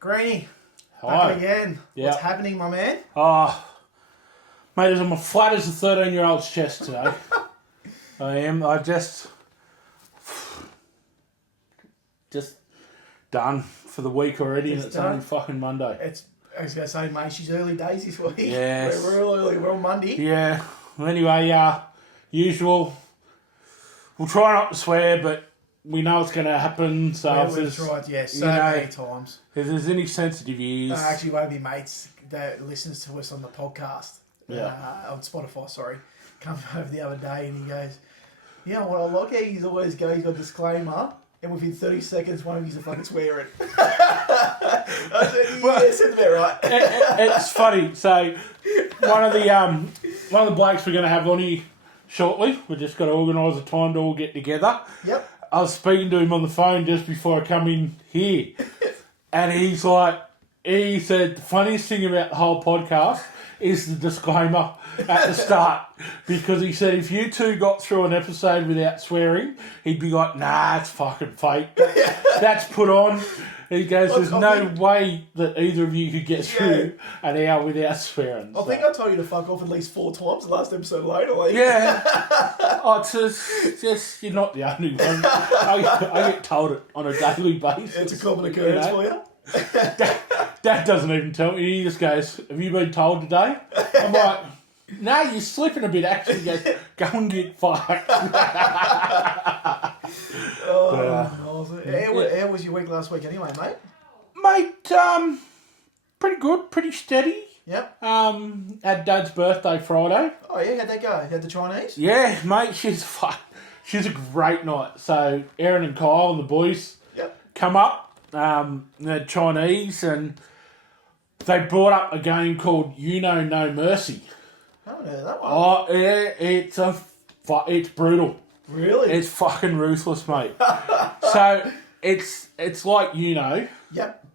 Greeny, Hi. back again. Yep. What's happening, my man? Mate, I'm as flat as a 13-year-old's chest today. I am. I just done for the week already, and it's only fucking Monday. I was going to say, mate, she's early days this week. Yes. We're real early. We're on Monday. Yeah. Well, anyway, usual. We'll try not to swear, but we know it's going to happen. So Yeah, we've tried, so many times. If there's any sensitive ears... actually, one of your mates that listens to us on the podcast, on Spotify, sorry, come over the other day and he goes, yeah, what I like how he's always got a disclaimer, and within 30 seconds, one of you's a fucking swearing. I said, yeah, sounds about right. It's funny. So, one of the blokes we're going to have on here shortly, we've just got to organise a time to all get together. Yep. I was speaking to him on the phone just before I come in here, and he's like, he said the funniest thing about the whole podcast is the disclaimer at the start, because he said if you two got through an episode without swearing, he'd be like, nah, it's fucking fake. That's put on. He goes, there's no way that either of you could get through an hour without swearing. I think I told you to fuck off at least 4 times the last episode alone. Like. Yeah. It's just, you're not the only one. I get told it on a daily basis. It's a common occurrence for you. Dad doesn't even tell me. He just goes, have you been told today? I'm like, no, you're slipping a bit, actually. He goes, go and get fucked. How was your week last week anyway, mate? Mate, pretty good, pretty steady. Yep. Had Dad's birthday Friday. Oh yeah, how'd that go? You had the Chinese? Yeah, mate, she's a great night. So Aaron and Kyle and the boys come up. They had Chinese, and they brought up a game called You Know No Mercy. I haven't heard of that one. Oh, yeah, it's brutal. Really? It's fucking ruthless, mate. So it's like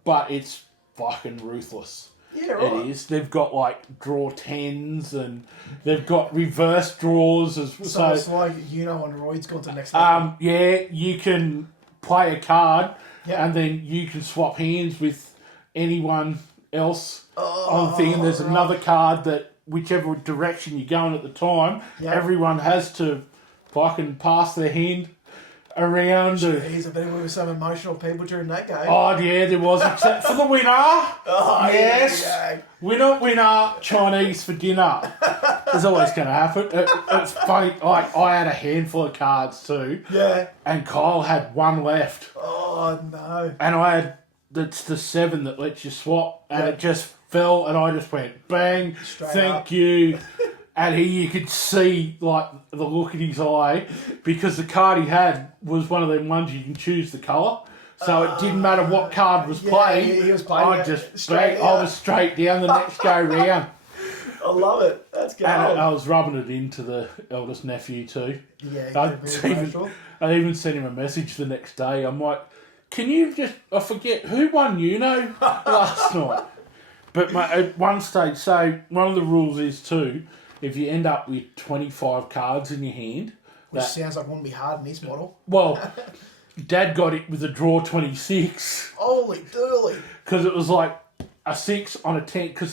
but it's fucking ruthless. Yeah, right. It is. They've got like draw 10s, and they've got reverse draws. So it's like on roids gone to the next level. Yeah, you can play a card, and then you can swap hands with anyone else on the thing. And there's another card that whichever direction you're going at the time, everyone has to fucking pass their hand around. Jeez, I bet we were some emotional people during that game. Oh, yeah, there was, except for the winner. Oh, yes. Yeah. Winner, Chinese for dinner. It's always going to happen. It's funny. I had a handful of cards too. Yeah. And Kyle had one left. Oh, no. And I had, it's the 7 that lets you swap. And it just fell, and I just went, bang, thank you. And you could see, like, the look in his eye, because the card he had was one of them ones you can choose the colour. So it didn't matter what card was playing. He was playing I was straight down the next go round. I love it. That's good. And I was rubbing it into the eldest nephew too. Yeah, I even sent him a message the next day. I'm like, can you I forget, who won last night? But at one stage, so one of the rules is too, if you end up with 25 cards in your hand... Which sounds like wouldn't be hard in this model. Well, Dad got it with a draw 26. Holy dooly. Because it was like a 6 on a 10. Because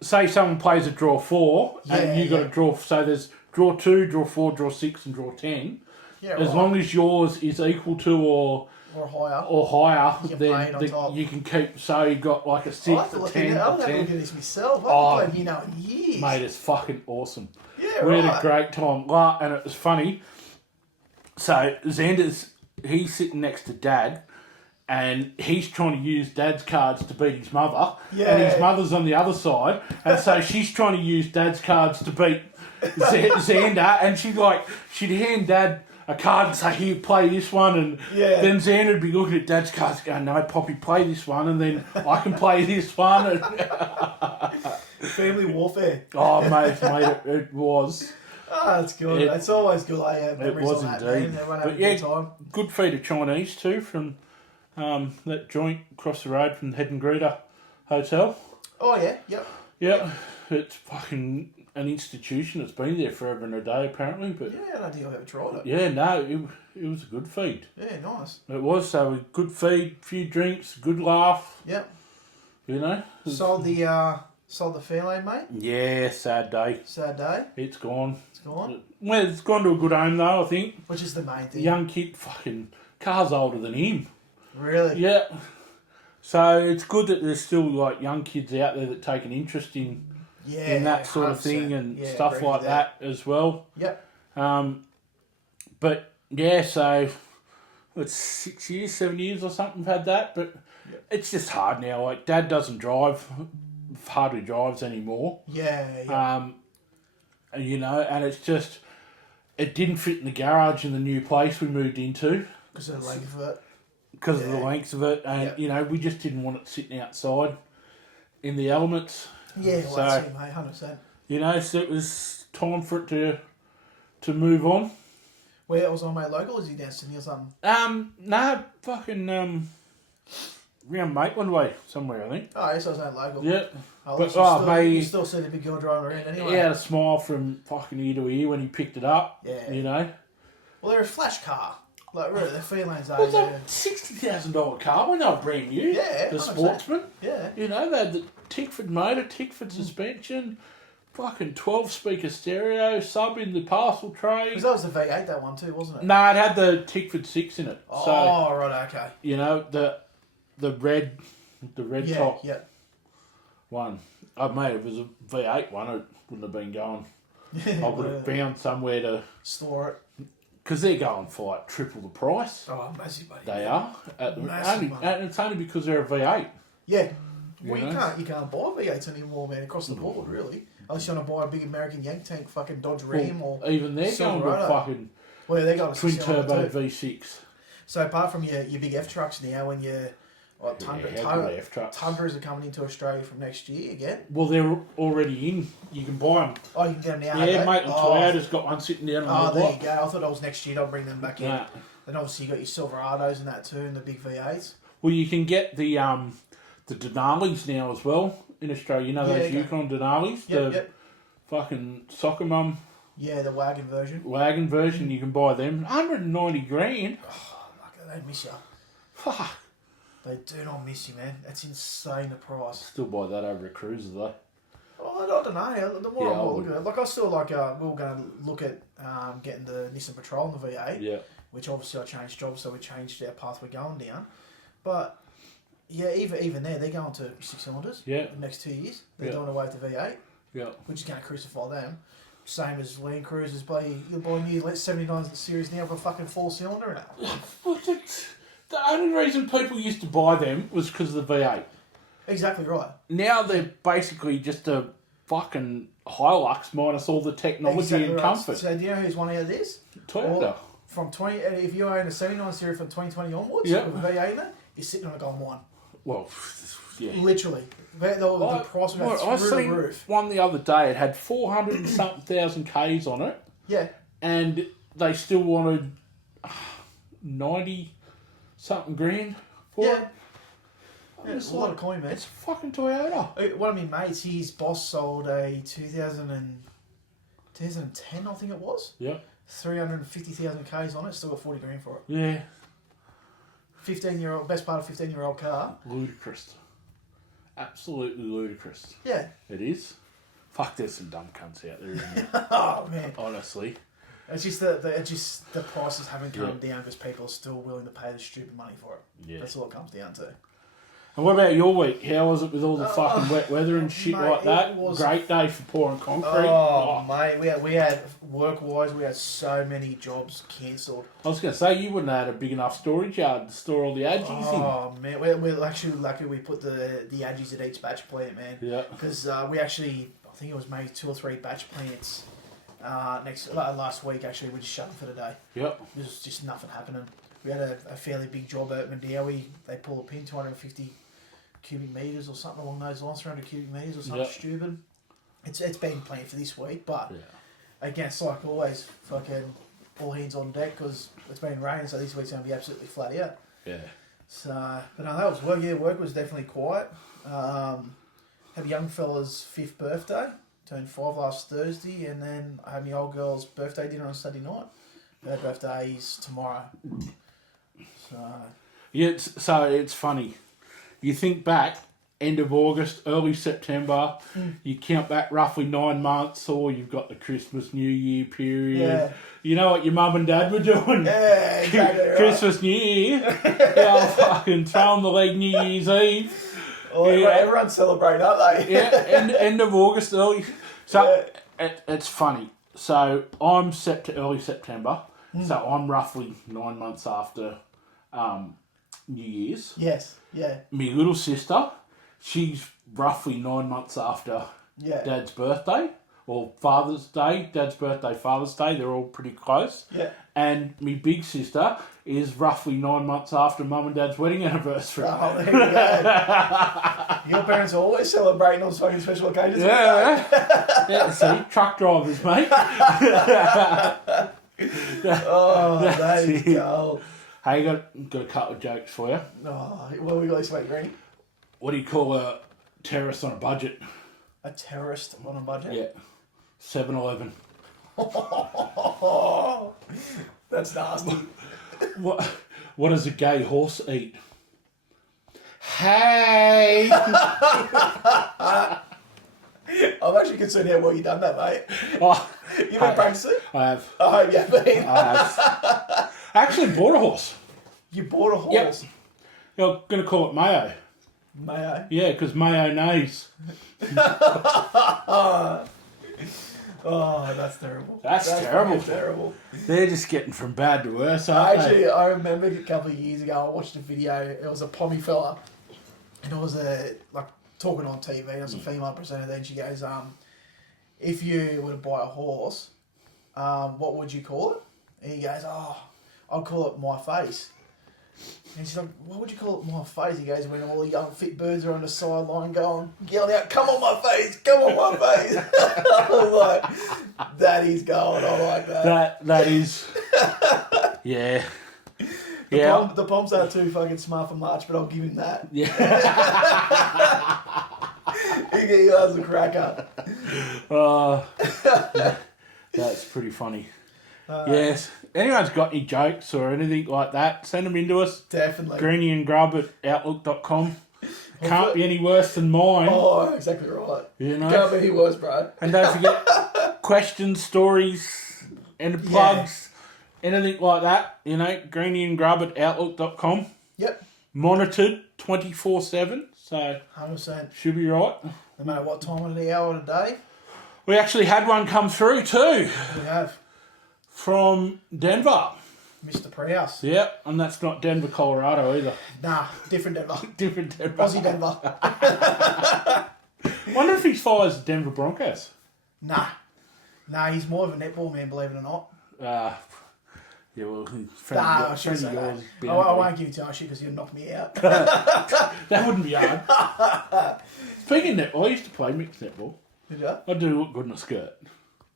say someone plays a draw 4, and you got a draw... So there's draw 2, draw 4, draw 6, and draw 10. Yeah, as long as yours is equal to or higher, then you can keep. So you got like a 6, a 10, I'll have to look at this myself. I haven't played in years. Mate, it's fucking awesome. Yeah, we had a great time. And it was funny. So he's sitting next to Dad, and he's trying to use Dad's cards to beat his mother. Yeah. And his mother's on the other side, and so she's trying to use Dad's cards to beat Xander, and she'd hand Dad a card and say, here, play this one, and then Xander would be looking at Dad's cards going, no, Poppy, play this one, and then I can play this one. Family warfare. Oh, mate, it was. Oh, that's good. It's always good. It was indeed. But yeah, good feed of Chinese too from that joint across the road from the Head and Greeter Hotel. Oh, yeah, yep. Yep, it's fucking an institution that's been there forever and a day, apparently. But yeah, I don't think I've ever tried it. yeah, no, it was a good feed. Yeah, nice. It was, so a good feed, few drinks, good laugh. Yep. You know. Sold the Fairlane, mate. Yeah, sad day. Sad day. It's gone. It's gone. Well, it's gone to a good home though, I think. Which is the main thing. Young kid, fucking car's older than him. Really? Yeah. So it's good that there's still like young kids out there that take an interest in that sort of thing and stuff like that as well. Yep. But yeah, so it's 6 years, 7 years or something. We've had that, but it's just hard now. Like Dad doesn't drive, hardly drives anymore. Yeah. You know, and it's just it didn't fit in the garage in the new place we moved into Because of the length of it. Because of the length of it, and you know, we just didn't want it sitting outside in the elements. Yeah, well, so, that's it, mate, 100%. You know, so it was time for it to move on. Where was I, mate? Local? Or is he down Sydney or something? No, fucking round Maitland way somewhere, I think. Oh, yes, I was saying local. Yeah. But mate, you still see the big girl driving around anyway. He had a smile from fucking ear to ear when he picked it up. Yeah. You know. Well, they're a flash car. Like, really, they're Fairlanes. Well, it's a $60,000 car when they were brand new. Yeah. The 100%. Sportsman. Yeah. You know, they had the Tickford motor, Tickford suspension, fucking 12-speaker stereo, sub in the parcel tray. Because that was the V8, that one too, wasn't it? No, it had the Tickford 6 in it. Oh, so, right, okay. You know, the red top one. Oh, mate, if it was a V8 one, it wouldn't have been going. I would have found somewhere to store it. Because they're going for like triple the price. Oh, massive, buddy. They are. Massive, and it's only because they're a V8. Yeah. Well, know? you can't buy V8s anymore, man, across the board, really. Unless you want to buy a big American Yank tank, fucking Dodge Ram or even they're going to a fucking they're going twin turbo V6. So apart from your big F trucks now, when you're Tundras are coming into Australia from next year again. Well, they're already in. You can buy them. Oh, you can get them now. Yeah, mate. And Toyota's got one sitting down on the there block. you go. I thought that was next year. They'll bring them back in. Nah. Then obviously you got your Silverados and that too, and the big V8s. Well, you can get the Denalis now as well in Australia. You know those Yukon Denalis? Yep. Fucking soccer mum. Yeah, the wagon version. Wagon version. You can buy them. 190 grand. Oh, they miss you. Fuck. They do not miss you, man. That's insane, the price. Still buy that over a Cruiser, though. Oh, I don't know. The more I look at it, like I still like. We were going to look at getting the Nissan Patrol in the V8. Yeah. Which obviously I changed jobs, so we changed our path we're going down. But yeah, even there, they're going to 6 cylinders. Yeah. In the next 2 years, they're going away to V8. Yeah. Which is going to crucify them. Same as Land Cruisers, bloody. You're buying new 79 series now with a fucking 4-cylinder in it. The only reason people used to buy them was because of the V8. Exactly right. Now they're basically just a fucking Hilux minus all the technology and comfort. So do you know who's one out of this? Toyota. From 20, if you own a 79 series from 2020 onwards, with a V8 in it, you're sitting on a Golden One. Well, yeah. Literally. The price went through the roof. One the other day, it had 400 and something thousand Ks on it. Yeah. And they still wanted 90 something grand for it. Yeah, it's a lot of coin, man. It's fucking Toyota. One of my mates, his boss sold a 2010, I think it was. Yeah. 350,000 Ks on it, still got 40 grand for it. Yeah. 15-year-old, best part of 15-year-old car. Ludicrous. Absolutely ludicrous. Yeah. It is. Fuck, there's some dumb cunts out there, isn't there? Oh, man. Honestly. It's just the prices haven't come down because people are still willing to pay the stupid money for it. Yeah. That's all it comes down to. And what about your week? How was it with all the fucking wet weather and shit mate, like that? Great day for pouring concrete. Mate, we had work-wise, we had so many jobs cancelled. I was going to say, you wouldn't have had a big enough storage yard to store all the algae in. Oh, man, we're actually lucky we put the algae at each batch plant, man. Yeah. Because we actually, I think it was maybe 2 or 3 batch plants last week, actually, we just shut them for the day. Yep. There's just nothing happening. We had a fairly big job out in Mandowi. They pull a pin, 250 cubic metres or something along those lines, 300 cubic metres or something stupid. It's been planned for this week, but again, it's like always, fucking all hands on deck because it's been raining, so this week's going to be absolutely flat out. Yeah. So, but no, that was work. Yeah, work was definitely quiet. Had a young fella's 5th birthday, turned 5 last Thursday, and then I had my old girl's birthday dinner on Saturday night. Her birthday's tomorrow. So... Yeah, so it's funny. You think back, end of August, early September, you count back roughly 9 months, or you've got the Christmas, New Year period. Yeah. You know what your mum and dad were doing? Yeah, exactly right. Christmas, New Year. Yeah, fucking throwing the leg New Year's Eve. Oh, yeah. Everyone's celebrating, aren't they? Yeah, end of August, early. So it's funny. So I'm set to early September. So I'm roughly 9 months after New Year's. Yes, yeah. My little sister, she's roughly 9 months after Dad's birthday, or Father's Day, Dad's birthday, Father's Day. They're all pretty close. Yeah. And my big sister is roughly 9 months after Mum and Dad's wedding anniversary. Oh, there you go. Your parents are always celebrating on fucking special occasions. Yeah. Yeah, see, truck drivers, mate. Oh, that is gold. Hey, got a couple of jokes for you. Oh, what have we got this week, Green? What do you call a terrorist on a budget? A terrorist on a budget? Yeah. 7-Eleven. That's nasty. What does a gay horse eat? Hey! I'm actually concerned how well you've done that, mate. Oh, You've been practicing? I have. Oh, yeah, been. I have. I actually bought a horse. You bought a horse? Yep. You're going to call it Mayo. Mayo? Yeah, because mayonnaise. Oh, that's terrible. That's terrible. Terrible. They're just getting from bad to worse, aren't they? I remember a couple of years ago, I watched a video. It was a pommy fella, and it was talking on TV. It was a female presenter. Then she goes, "If you were to buy a horse, what would you call it?" And he goes, "Oh, I'd call it My Face." And she's like, "What would you call it, My Face?" He goes, "When all the young fit birds are on the sideline going, yelling out, 'Come on, my face! Come on, my face!'" I was like, that is gold. I like that. That is... Yeah. The Poms are too fucking smart for March, but I'll give him that. Yeah. He was a cracker. That's pretty funny. Yes. Anyone's got any jokes or anything like that, send them in to us. Definitely. greenyandgrub@outlook.com. Can't be any worse than mine. Oh, exactly right. You know? Can't be any worse, bro. And don't forget, questions, stories, and plugs, anything like that, you know, greenyandgrub@outlook.com. Yep. Monitored 24/7, so 100%. should be right. No matter what time of the hour of the day. We actually had one come through too. We have. From Denver. Mr. Prowse. Yep, and that's not Denver, Colorado either. Nah, different Denver. Different Denver. Aussie Denver. Wonder if he follows the Denver Broncos. Nah, he's more of a netball man, believe it or not. Yeah, well, I friend of yours. I won't give you too much shit because you'll knock me out. That wouldn't be hard. Speaking of netball, I used to play mixed netball. Did you? I do look good in a skirt.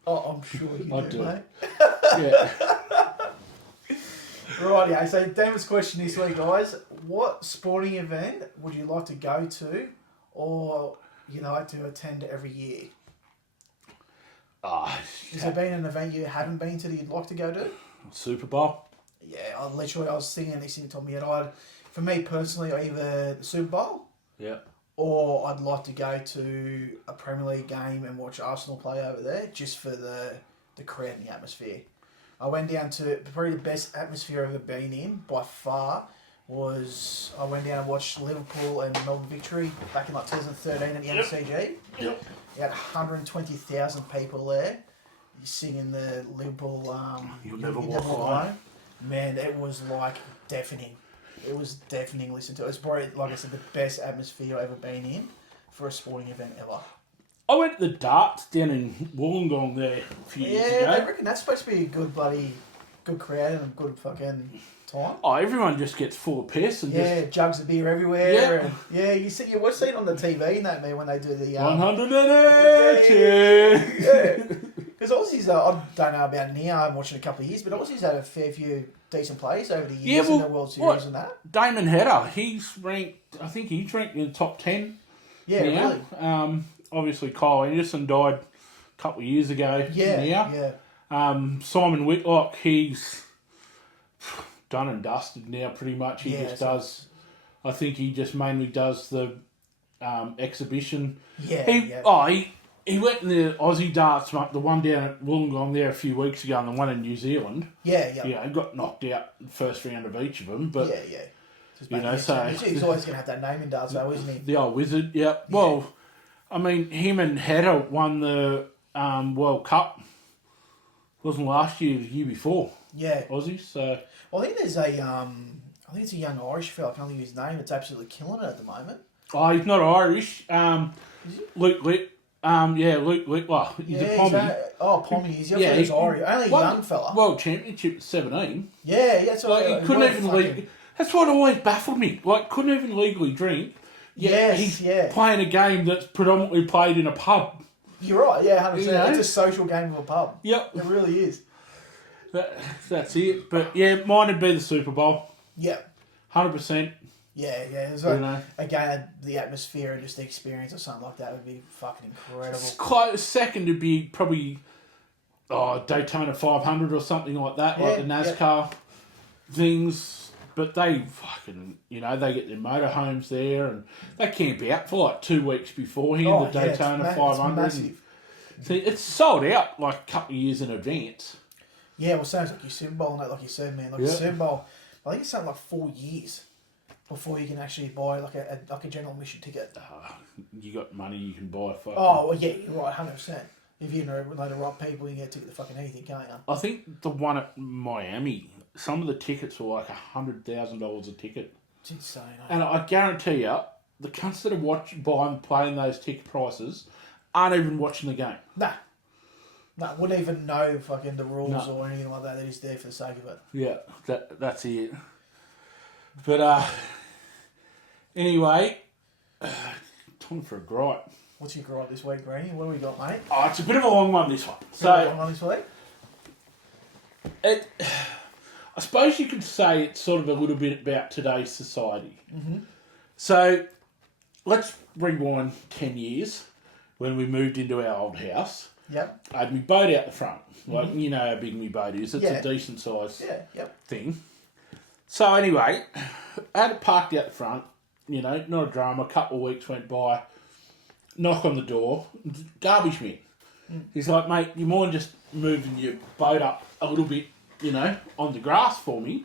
Oh, I'm sure you do, mate. Yeah. Right, so David's question this week, guys. What sporting event would you like to go to or you like to attend every year? Has there been an event you haven't been to that you'd like to go to? Super Bowl. Yeah, I was thinking this thing told me for me personally, either the Super Bowl. Yeah. Or I'd like to go to a Premier League game and watch Arsenal play over there just for the crowd and the atmosphere. I went down to probably the best atmosphere I've ever been in by far was I went down and watched Liverpool and Melbourne Victory back in 2013 at the MCG. Yep. You had 120,000 people there singing the Liverpool You'll Never Walk Alone. Man, it was like deafening. It was deafening listening to it. It's probably, like I said, the best atmosphere I've ever been in for a sporting event ever. I went to the darts down in Wollongong there a few years ago. Yeah, I reckon that's supposed to be a good crowd and a good fucking time. Oh, everyone just gets full of piss and just... jugs of beer everywhere. Yeah. And, you see it on the TV and that, man, when they do the... 180! Yeah. Because Aussies, I don't know about now, I'm watching a couple of years, but Aussies had a fair few decent players over the years in the World Series and that. Damon Hedder, he's ranked in the top 10. Yeah, now. really. Obviously, Kyle Anderson died a couple of years ago. Yeah. Simon Whitlock, he's done and dusted now pretty much. He just does, I think he just mainly does the exhibition. He went in the Aussie darts, the one down at Wollongong there a few weeks ago and the one in New Zealand. Yeah. He got knocked out the first round of each of them. But, so he's always going to have that name in darts, though, isn't he? The old wizard, yeah. Well, I mean, him and Hedda won the World Cup. Wasn't last year, the year before. Yeah. Aussie, so... Well, I think there's a young Irish fella, I can't think of his name, that's absolutely killing it at the moment. Oh, he's not Irish. Luke Litt. Luke Litt. Well, he's a Pommy. Pommy. He's he's Irish. Only a young fella. World Championship at 17. Yeah, that's right. He couldn't even that's what always baffled me. Like, couldn't even legally drink. He's playing a game that's predominantly played in a pub. You're right, 100%. It's a social game of a pub. Yep. It really is. That's it. But, mine would be the Super Bowl. Yep. 100%. Yeah. Again, the atmosphere and just the experience or something like that would be fucking incredible. Close second would be probably Daytona 500 or something like that, like the NASCAR things. But they fucking, they get their motorhomes there and they camp out for like 2 weeks beforehand, the Daytona 500. It's see, it's sold out like a couple of years in advance. Yeah, well, sounds like your Super Bowl and that, like you said, man. Like the Super Bowl, I think it's something like 4 years before you can actually buy like a general admission ticket. You got money you can buy for. Oh, well, yeah, you're right, 100%. If you know the right people, you can get a ticket to fucking anything, can't you? I think the one at Miami, some of the tickets were like $100,000 a ticket. It's insane. And I guarantee you, the cunts that are playing those ticket prices aren't even watching the game. Nah, wouldn't even know fucking the rules or anything like that. They're just there for the sake of it. Yeah, that's it. But anyway, time for a gripe. What's your gripe this week, Greeny? What do we got, mate? Oh, it's a bit of a long one, this one. I suppose you could say it's sort of a little bit about today's society. Mm-hmm. So, let's rewind 10 years when we moved into our old house. Yep. I had my boat out the front. Like, you know how big my boat is. It's a decent size thing. So, anyway, I had it parked out the front. Not a drama. A couple of weeks went by. Knock on the door. Darby's me. He's like, mate, you mind just moving your boat up a little bit, on the grass for me?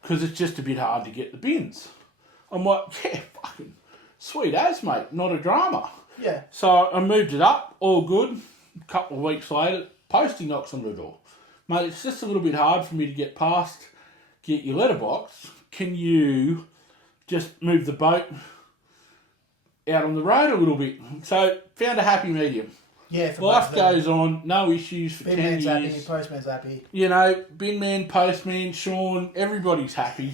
Because it's just a bit hard to get the bins. I'm like, yeah, fucking sweet as, mate. Not a drama. Yeah. So I moved it up, all good. A couple of weeks later, Posty knocks on the door. Mate, it's just a little bit hard for me to get past, get your letterbox. Can you just move the boat out on the road a little bit? So, found a happy medium. Yeah, life goes on, no issues for 10 years. Happy, postman's happy. Bin man, postman, Sean, everybody's happy.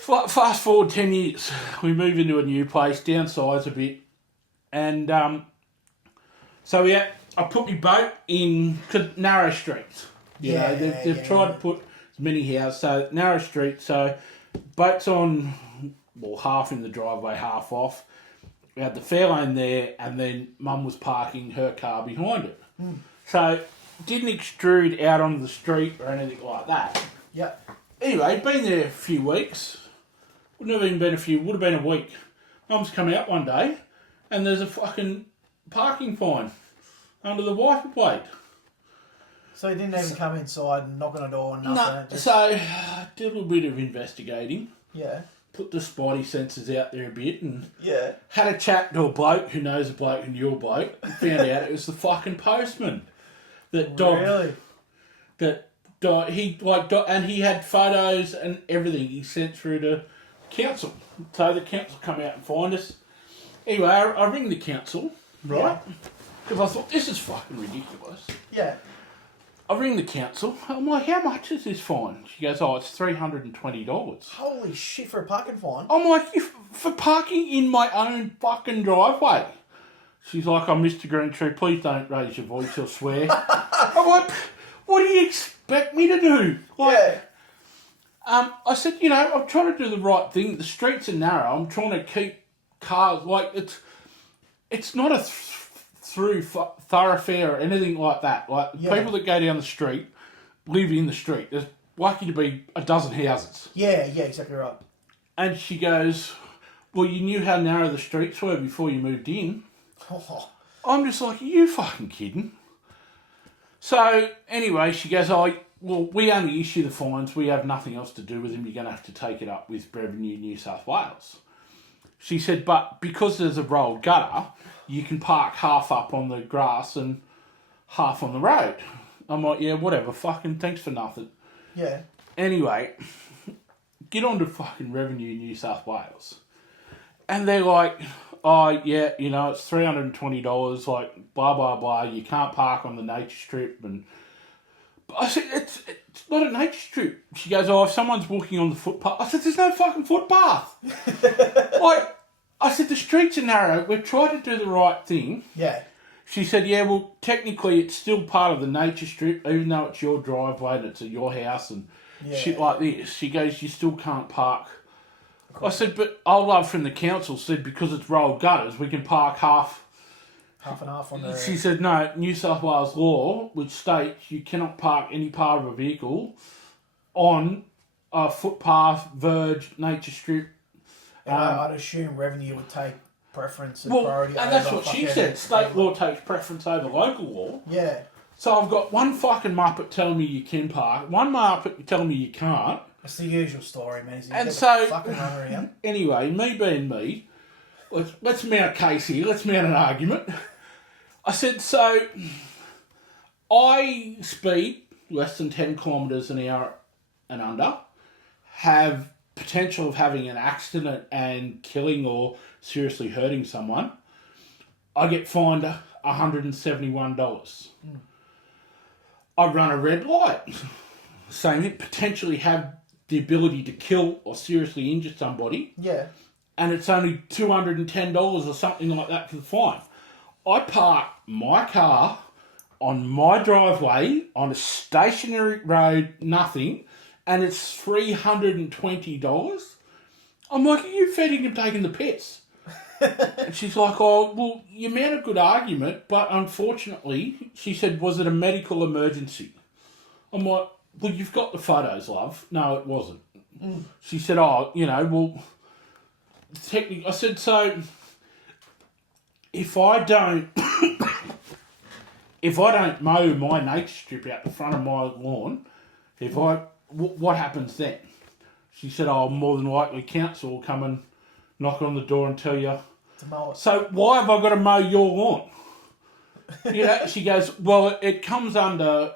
Fast forward 10 years, we move into a new place, downsize a bit, and I put my boat in narrow streets. They've tried to put as many houses, so narrow streets, so boat's on, half in the driveway, half off. We had the fair lane there, and then Mum was parking her car behind it. So, didn't extrude out onto the street or anything like that. Yep. Anyway, been there a few weeks. Would have been a week. Mum's come out one day, and there's a fucking parking fine under the wiper plate. So he didn't even come inside and knock on a door and nothing? No, so did a little bit of investigating. Yeah. Put the spidey sensors out there a bit and had a chat to a bloke who knows a bloke and your bloke. Found out it was the fucking postman that died. Really? That died. And he had photos and everything he sent through to council. So the council come out and find us. Anyway, I ring the council, right? Because I thought, this is fucking ridiculous. Yeah. I ring the council. I'm like, how much is this fine? She goes, it's $320. Holy shit, for a parking fine? I'm like, for parking in my own fucking driveway. She's like, Mr. Greentree, please don't raise your voice or swear. I'm like, what do you expect me to do? I said, I'm trying to do the right thing. The streets are narrow. I'm trying to keep cars, it's not a through thoroughfare or anything like that. Like, people that go down the street live in the street. There's lucky to be a dozen houses. Yeah, exactly right. And she goes, well, you knew how narrow the streets were before you moved in. Oh. I'm just like, are you fucking kidding? So, anyway, she goes, well, we only issue the fines. We have nothing else to do with them. You're going to have to take it up with Revenue New South Wales. She said, but because there's a rolled gutter, you can park half up on the grass and half on the road. I'm like, yeah, whatever. Fucking thanks for nothing. Yeah. Anyway, get on to fucking Revenue New South Wales. And they're like, oh, yeah, you know, it's $320, like, blah, blah, blah. You can't park on the nature strip. And I said, it's not a nature strip. She goes, oh, if someone's walking on the footpath. I said, there's no fucking footpath. Like, I said, the streets are narrow. We've tried to do the right thing. Yeah. She said, yeah, well, technically it's still part of the nature strip, even though it's your driveway and it's at your house and shit like this. She goes, you still can't park. I said, but our love from the council said because it's rolled gutters, we can park half and half on the... She said, no, New South Wales law, which states you cannot park any part of a vehicle on a footpath, verge, nature strip. And I'd assume Revenue would take preference and priority. And that's what she said. State law takes preference over local law. Yeah. So I've got one fucking muppet telling me you can park, one muppet telling me you can't. It's the usual story, man. And so, fucking run around. Anyway, me being me, let's mount a case here. Let's mount an argument. I said, so I speed less than 10 kilometres an hour and under, have potential of having an accident and killing or seriously hurting someone. I get fined $171. I run a red light, saying it potentially have the ability to kill or seriously injure somebody. Yeah. And it's only $210 or something like that for the fine. I park my car on my driveway on a stationary road, nothing, and it's $320. I'm like, are you feeding and taking the piss? And she's like, oh, well, you made a good argument, but unfortunately, she said, was it a medical emergency? I'm like, well, you've got the photos, love. No, it wasn't. She said, oh, you know, well, technically, I said, so if I don't mow my nature strip out the front of my lawn, what happens then? She said, oh, more than likely council will come and knock on the door and tell you. To mow it. So why have I got to mow your lawn? You know, she goes, well, it comes under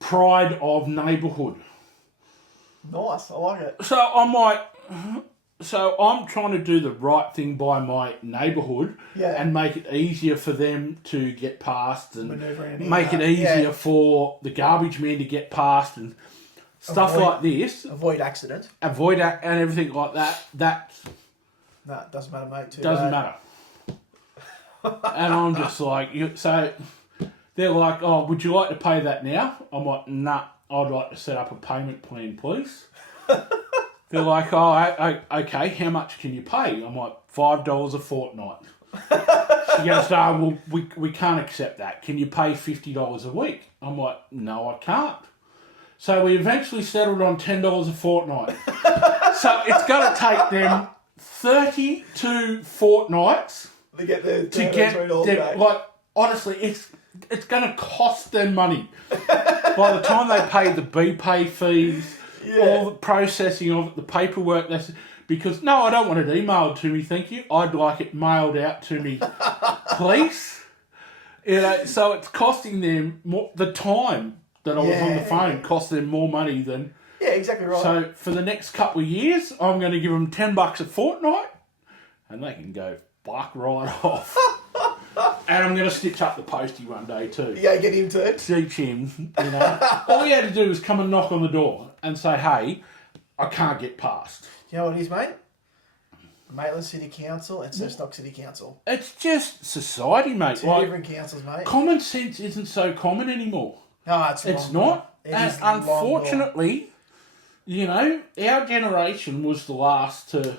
pride of neighbourhood. Nice, I like it. So I'm like, so I'm trying to do the right thing by my neighbourhood and make it easier for them to get past and make it easier for the garbage man to get past and stuff like this. Avoid accident. And everything like that. No, it doesn't matter, mate. Doesn't matter. And I'm just like, so they're like, oh, would you like to pay that now? I'm like, nah, I'd like to set up a payment plan, please. They're like, oh, okay, how much can you pay? I'm like, $5 a fortnight. She goes, no, well, we can't accept that. Can you pay $50 a week? I'm like, no, I can't. So we eventually settled on $10 a fortnight. So it's going to take them 32 fortnights to get their like, honestly, it's going to cost them money. By the time they pay the BPay fees, all the processing of it, the paperwork, because, no, I don't want it emailed to me, thank you. I'd like it mailed out to me, please. You know, so it's costing them more, the time that I was on the phone cost them more money than... Yeah, exactly right. So for the next couple of years, I'm going to give them $10 a fortnight, and they can go buck right off. And I'm going to stitch up the postie one day too. Yeah, get him too. Teach him, you know. All he had to do was come and knock on the door and say, hey, I can't get past. You know what it is, mate? Maitland City Council and Cessnock City Council. It's just society, mate. Two different councils, mate. Common sense isn't so common anymore. No, it's not. And unfortunately, you know, our generation was the last to,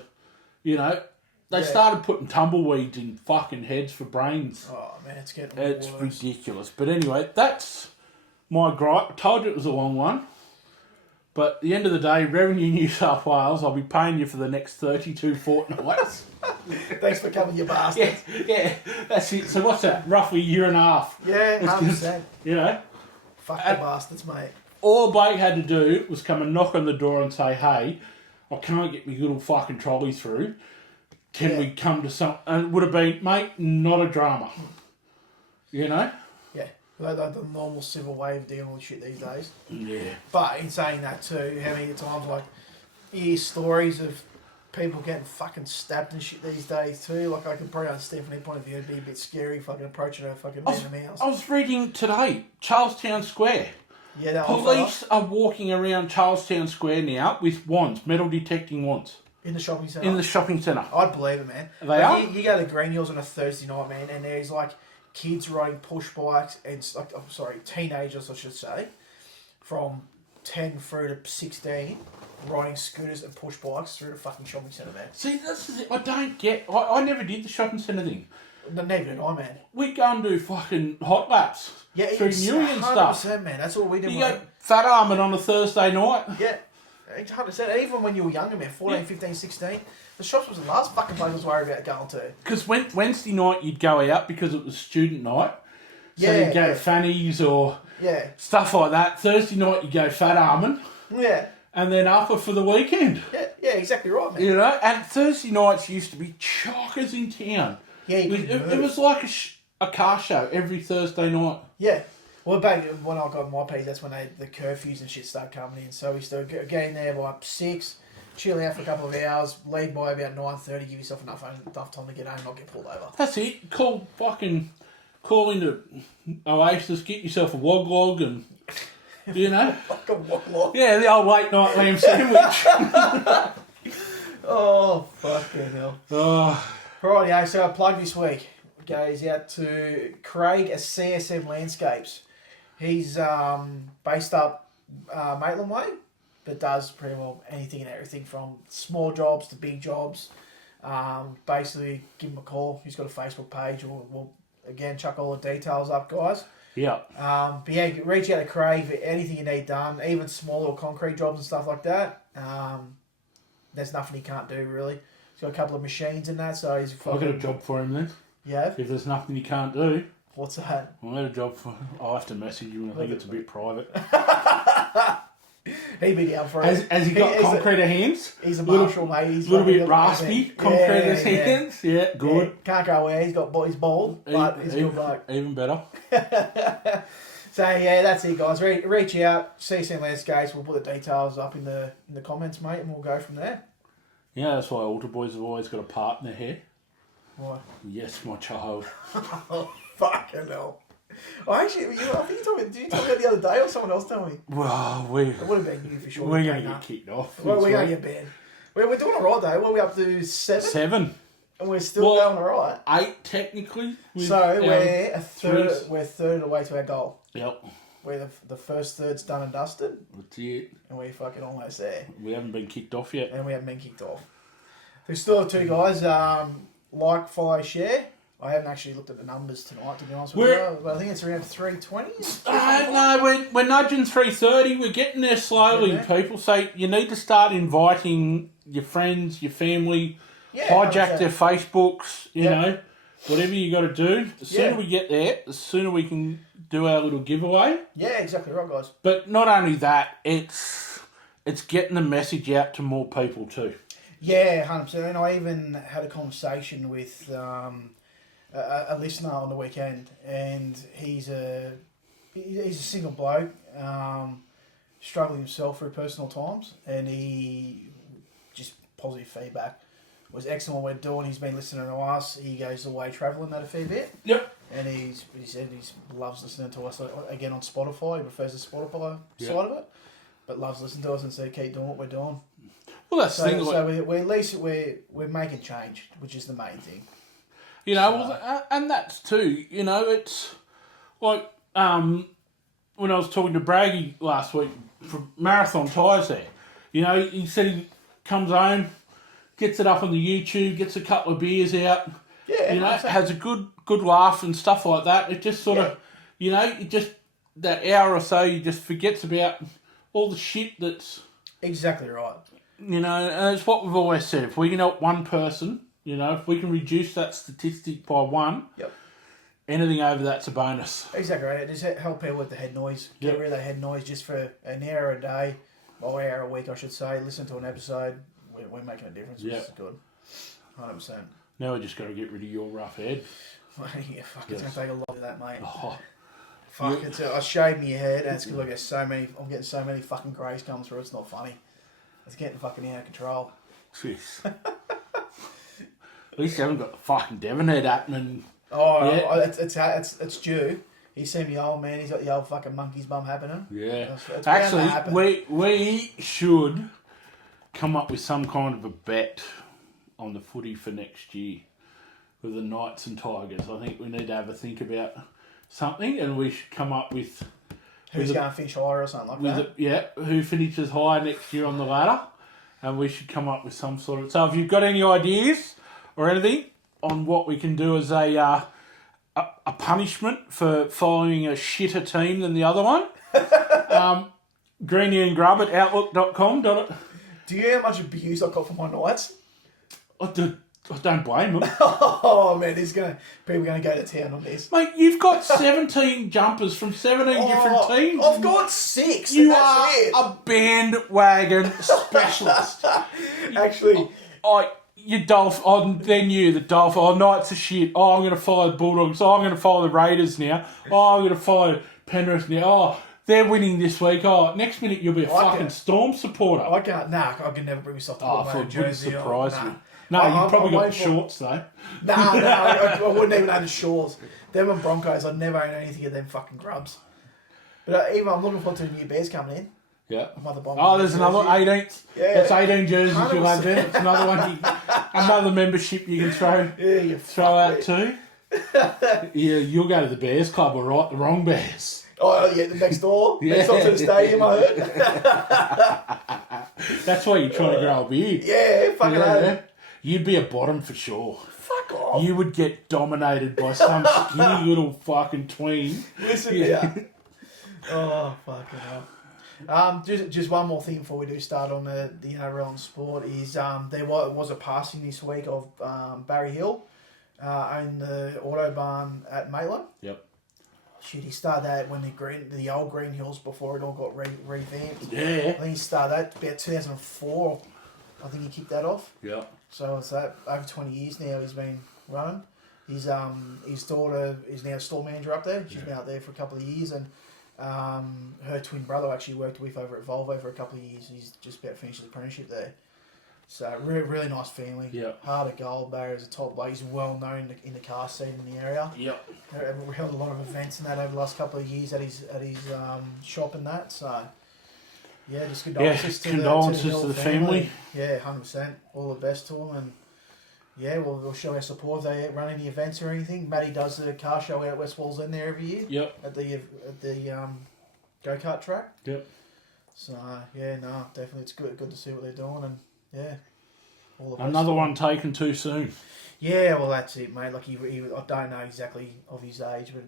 you know, They started putting tumbleweeds in fucking heads for brains. Oh, man, it's getting It's worse. ridiculous. But anyway, that's my gripe. I told you it was a long one. But at the end of the day, Revenue New South Wales, I'll be paying you for the next 32 fortnights. Thanks for coming, you bastard. Yeah, that's it. So what's that? Roughly a year and a half. Yeah, 100%. You know? Fuck the bastards, mate. All Blake had to do was come and knock on the door and say, hey, I can't get my little fucking trolley through. Can we come to some... And it would have been, mate, not a drama. You know? Yeah. The normal civil way of dealing with shit these days. Yeah. But in saying that too, how many times, like, you hear stories of people getting fucking stabbed and shit these days too. Like, I can probably understand from their point of view, it'd be a bit scary fucking approaching a fucking random house. I was reading today, Charlestown Square. Yeah, that Police are walking around Charlestown Square now with wands, metal detecting wands. In the shopping centre? In the shopping centre. I'd believe it, man. They are? You go to Greenys on a Thursday night, man, and there's like kids riding push bikes and, like, I'm sorry, teenagers, I should say, from 10 through to 16, riding scooters and push bikes through the fucking shopping centre, man. See, this is it. I don't get... I never did the shopping centre thing. No, never did I, man. We go and do fucking hot laps. Yeah, through Newey and stuff. 100%, man. That's what we do. You go fat arming on a Thursday night. Yeah, 100%. Even when you were younger, man, 14, 15, 16, the shops was the last fucking place I was worried about going to. Because Wednesday night you'd go out because it was student night. So you'd go to Fanny's or stuff like that. Thursday night you'd go fat arming. Yeah. And then upper for the weekend. Yeah, exactly right, man. You know, and Thursday nights used to be chockers in town. Yeah, it was like a car show every Thursday night. Yeah. Well, back when I got my piece, that's when the curfews and shit started coming in. So we used to get in there by 6, chill out for a couple of hours, leave by about 9:30, give yourself enough time to get home and not get pulled over. That's it. Call into Oasis, get yourself a wog log and, you know. Like a wog log. Yeah, the old late night lamb sandwich. Oh, fucking hell. Oh. Righty, so our plug this week goes out to Craig at CSM Landscapes. He's based up Maitland Way, but does pretty well anything and everything from small jobs to big jobs. Basically, give him a call. He's got a Facebook page. We'll again chuck all the details up, guys. Yeah. But yeah, reach out to Craig for anything you need done, even small little concrete jobs and stuff like that. There's nothing he can't do, really. He's got a couple of machines in that, so he's... I've got a job for him then. Yeah? If there's nothing you can't do. What's that? I've got a job for... I'll have to message you. I think it's a bit private. He'd be down for it. Has he got concreter hands? He's a marshal, mate. He's a little bit raspy, concreter's hands. Yeah, good. Yeah. Can't go where he's bald, but he's a good bloke. Even better. So yeah, that's it, guys. Reach out, CSM Landscapes. We'll put the details up in the comments, mate, and we'll go from there. Yeah, that's why altar boys have always got a part in their hair. Why? Yes, my child. Oh, fucking hell. I think you told me. Did you tell me that the other day, or someone else told me? Well, it would have been you for sure. We're going to get kicked off. Well, we're going to get banned. We're doing alright though. What are we up to? 7? 7. And we're still going alright. 8 technically. So we're a third. We're third of the way to our goal. Yep. We're the first third's done and dusted. That's it. And we're fucking almost there. We haven't been kicked off yet. And we haven't been kicked off. There's still 2 guys. Like, follow, share. I haven't actually looked at the numbers tonight, to be honest with you. But I think it's around 320. No, we're nudging 330. We're getting there slowly, people. So you need to start inviting your friends, your family, hijack their Facebooks, you know, whatever you got to do. The sooner we get there, the sooner we can do our little giveaway. Yeah, exactly right, guys. But not only that, it's getting the message out to more people too. Yeah, 100%. And I even had a conversation with a listener on the weekend, and he's a single bloke, struggling himself through personal times, and he just positive feedback. It was excellent what we're doing. He's been listening to us. He goes away travelling that a fair bit. Yep. And he said he loves listening to us again on Spotify. He prefers the Spotify side of it, but loves listening to us and so keep doing what we're doing. Well, that's the thing. So we're at least we're making change, which is the main thing. You know, and that's too. You know, it's like when I was talking to Braggy last week from Marathon Tyres there. You know, he said he comes home, gets it up on the YouTube, gets a couple of beers out, Yeah, you know, 100%. has a good laugh and stuff like that. It just sort of, you know, it just, that hour or so, you just forgets about all the shit that's... Exactly right. You know, and it's what we've always said. If we can help one person, you know, if we can reduce that statistic by one, anything over that's a bonus. Exactly right. Just help people with the head noise. Get rid of the head noise just for an hour a day, or hour a week, I should say. Listen to an episode. We're making a difference, which is good. 100%. Now we just got to get rid of your rough head. Yeah, fuck, it's going to take a lot of that, mate. Oh. Fuck, I shaved my head, and it's because I'm getting so many fucking greys coming through, it's not funny. It's getting fucking out of control. Jeez. At least you haven't got the fucking Devon head happening. Oh, it's due. He's seen me old man, he's got the old fucking monkey's bum happening. Yeah. It's actually, we should come up with some kind of a bet on the footy for next year with the Knights and Tigers. I think we need to have a think about something, and we should come up with who's going to finish higher or something like that. Who finishes higher next year on the ladder, and we should come up with some sort of... So if you've got any ideas or anything on what we can do as a punishment for following a shitter team than the other one, Greeny and Grub at outlook.com. Do you know how much abuse I got from my Knights? I don't blame them. Oh man, people are going to go to town on this. Mate, you've got 17 jumpers from 17 different teams. I've got 6. You are a bandwagon specialist. Actually, the Dolphin. Oh, Knights are shit. Oh, I'm going to follow the Bulldogs. Oh, I'm going to follow the Raiders now. Oh, I'm going to follow Penrith now. Oh, they're winning this week. Oh, next minute you'll be a fucking Storm supporter. I can't. Nah, I can never bring myself to put my own jersey on. Surprise me. No, you probably got shorts though. I wouldn't even own the shorts. Them and Broncos, I'd never own anything of them fucking grubs. But even I'm looking forward to the new Bears coming in. Yeah. There's another 18th. Yeah. That's 18 jerseys 100%. You'll have there. It's another one. Another membership you can throw out too. Yeah, you'll go to the Bears Club or the wrong Bears. Oh yeah, the next door. Next door to the stadium, I heard. That's why you're trying to grow a beard. Yeah, fucking hell. You'd be a bottom for sure. Fuck off. You would get dominated by some skinny little fucking tween. Listen here. Oh, fucking hell. Just one more thing before we do start on the NRL and sport is there was a passing this week of Barry Hill in the Autobahn at Maitland. Yep. Shit, he started that when the old Green Hills before it all got revamped. Yeah. I think he started that about 2004. I think he kicked that off. Yeah. So it's over 20 years now he's been running. His daughter is now store manager up there. She's been out there for a couple of years, and her twin brother actually worked with over at Volvo for a couple of years. He's just about finished his apprenticeship there. So really nice family. Yeah. Heart of gold. Barry's a top bloke. He's well known in the car scene in the area. Yep. We held a lot of events and that over the last couple of years at his shop and that. So yeah, just condolences to the family. Yeah, 100%. All the best to them, and yeah, we'll show our support if they run any events or anything. Matty does the car show out at West Walls in there every year. Yep. At the go-kart track. Yep. So yeah, no, definitely it's good to see what they're doing, and yeah. All the best. Another one taken too soon. Yeah, well that's it, mate. Like he I don't know exactly of his age, but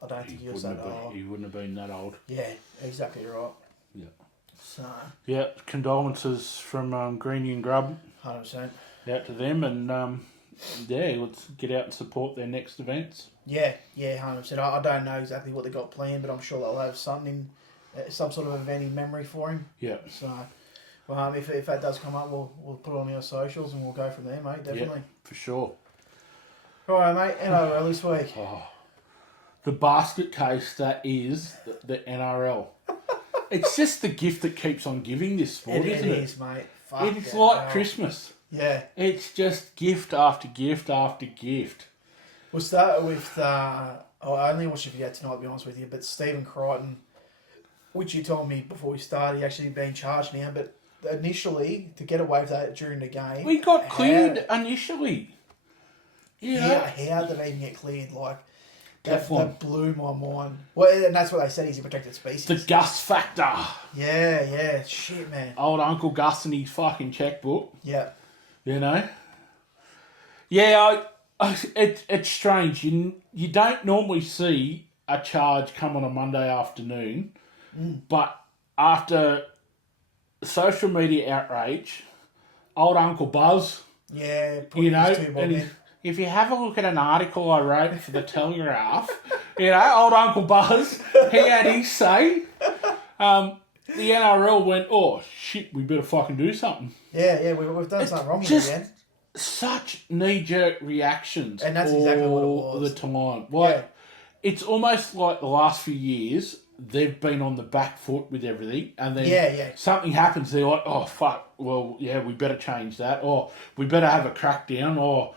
I don't think he was that old. He wouldn't have been that old. Yeah, exactly right. Yeah. So. Yeah, condolences from Greeny and Grub. 100%. Out to them, and let's get out and support their next events. Yeah, 100%. I don't know exactly what they got planned, but I'm sure they'll have something, some sort of event in memory for him. Yeah. So, if that does come up, we'll put it on our socials and we'll go from there, mate. Definitely. Yeah, for sure. All right, mate. NRL this week. Oh, the basket case that is the NRL. It's just the gift that keeps on giving this sport, isn't it? It is, mate. Fuck it's like Christmas. Yeah. It's just gift after gift after gift. We'll start with, I only watched the video tonight, to be honest with you, but Stephen Crichton, which you told me before we started, he actually been charged now, but initially, to get away with that during the game... We got cleared initially. Yeah. How did they even get cleared? Like, that blew my mind. Well, and that's what they said, he's a protected species. The Gus factor. Yeah. Shit, man. Old Uncle Gus and his fucking checkbook. Yeah. You know? Yeah, it's strange. You don't normally see a charge come on a Monday afternoon, but after social media outrage, old Uncle Buzz, you know, and if you have a look at an article I wrote for the Telegraph, you know, old Uncle Buzz, he had his say. The NRL went, oh shit, we better fucking do something. Yeah, we've done something wrong here again. Such knee-jerk reactions, and that's exactly what it was all the time. Like, it's almost like the last few years they've been on the back foot with everything, and then something happens. They're like, oh fuck, well, yeah, we better change that, or we better have a crackdown, or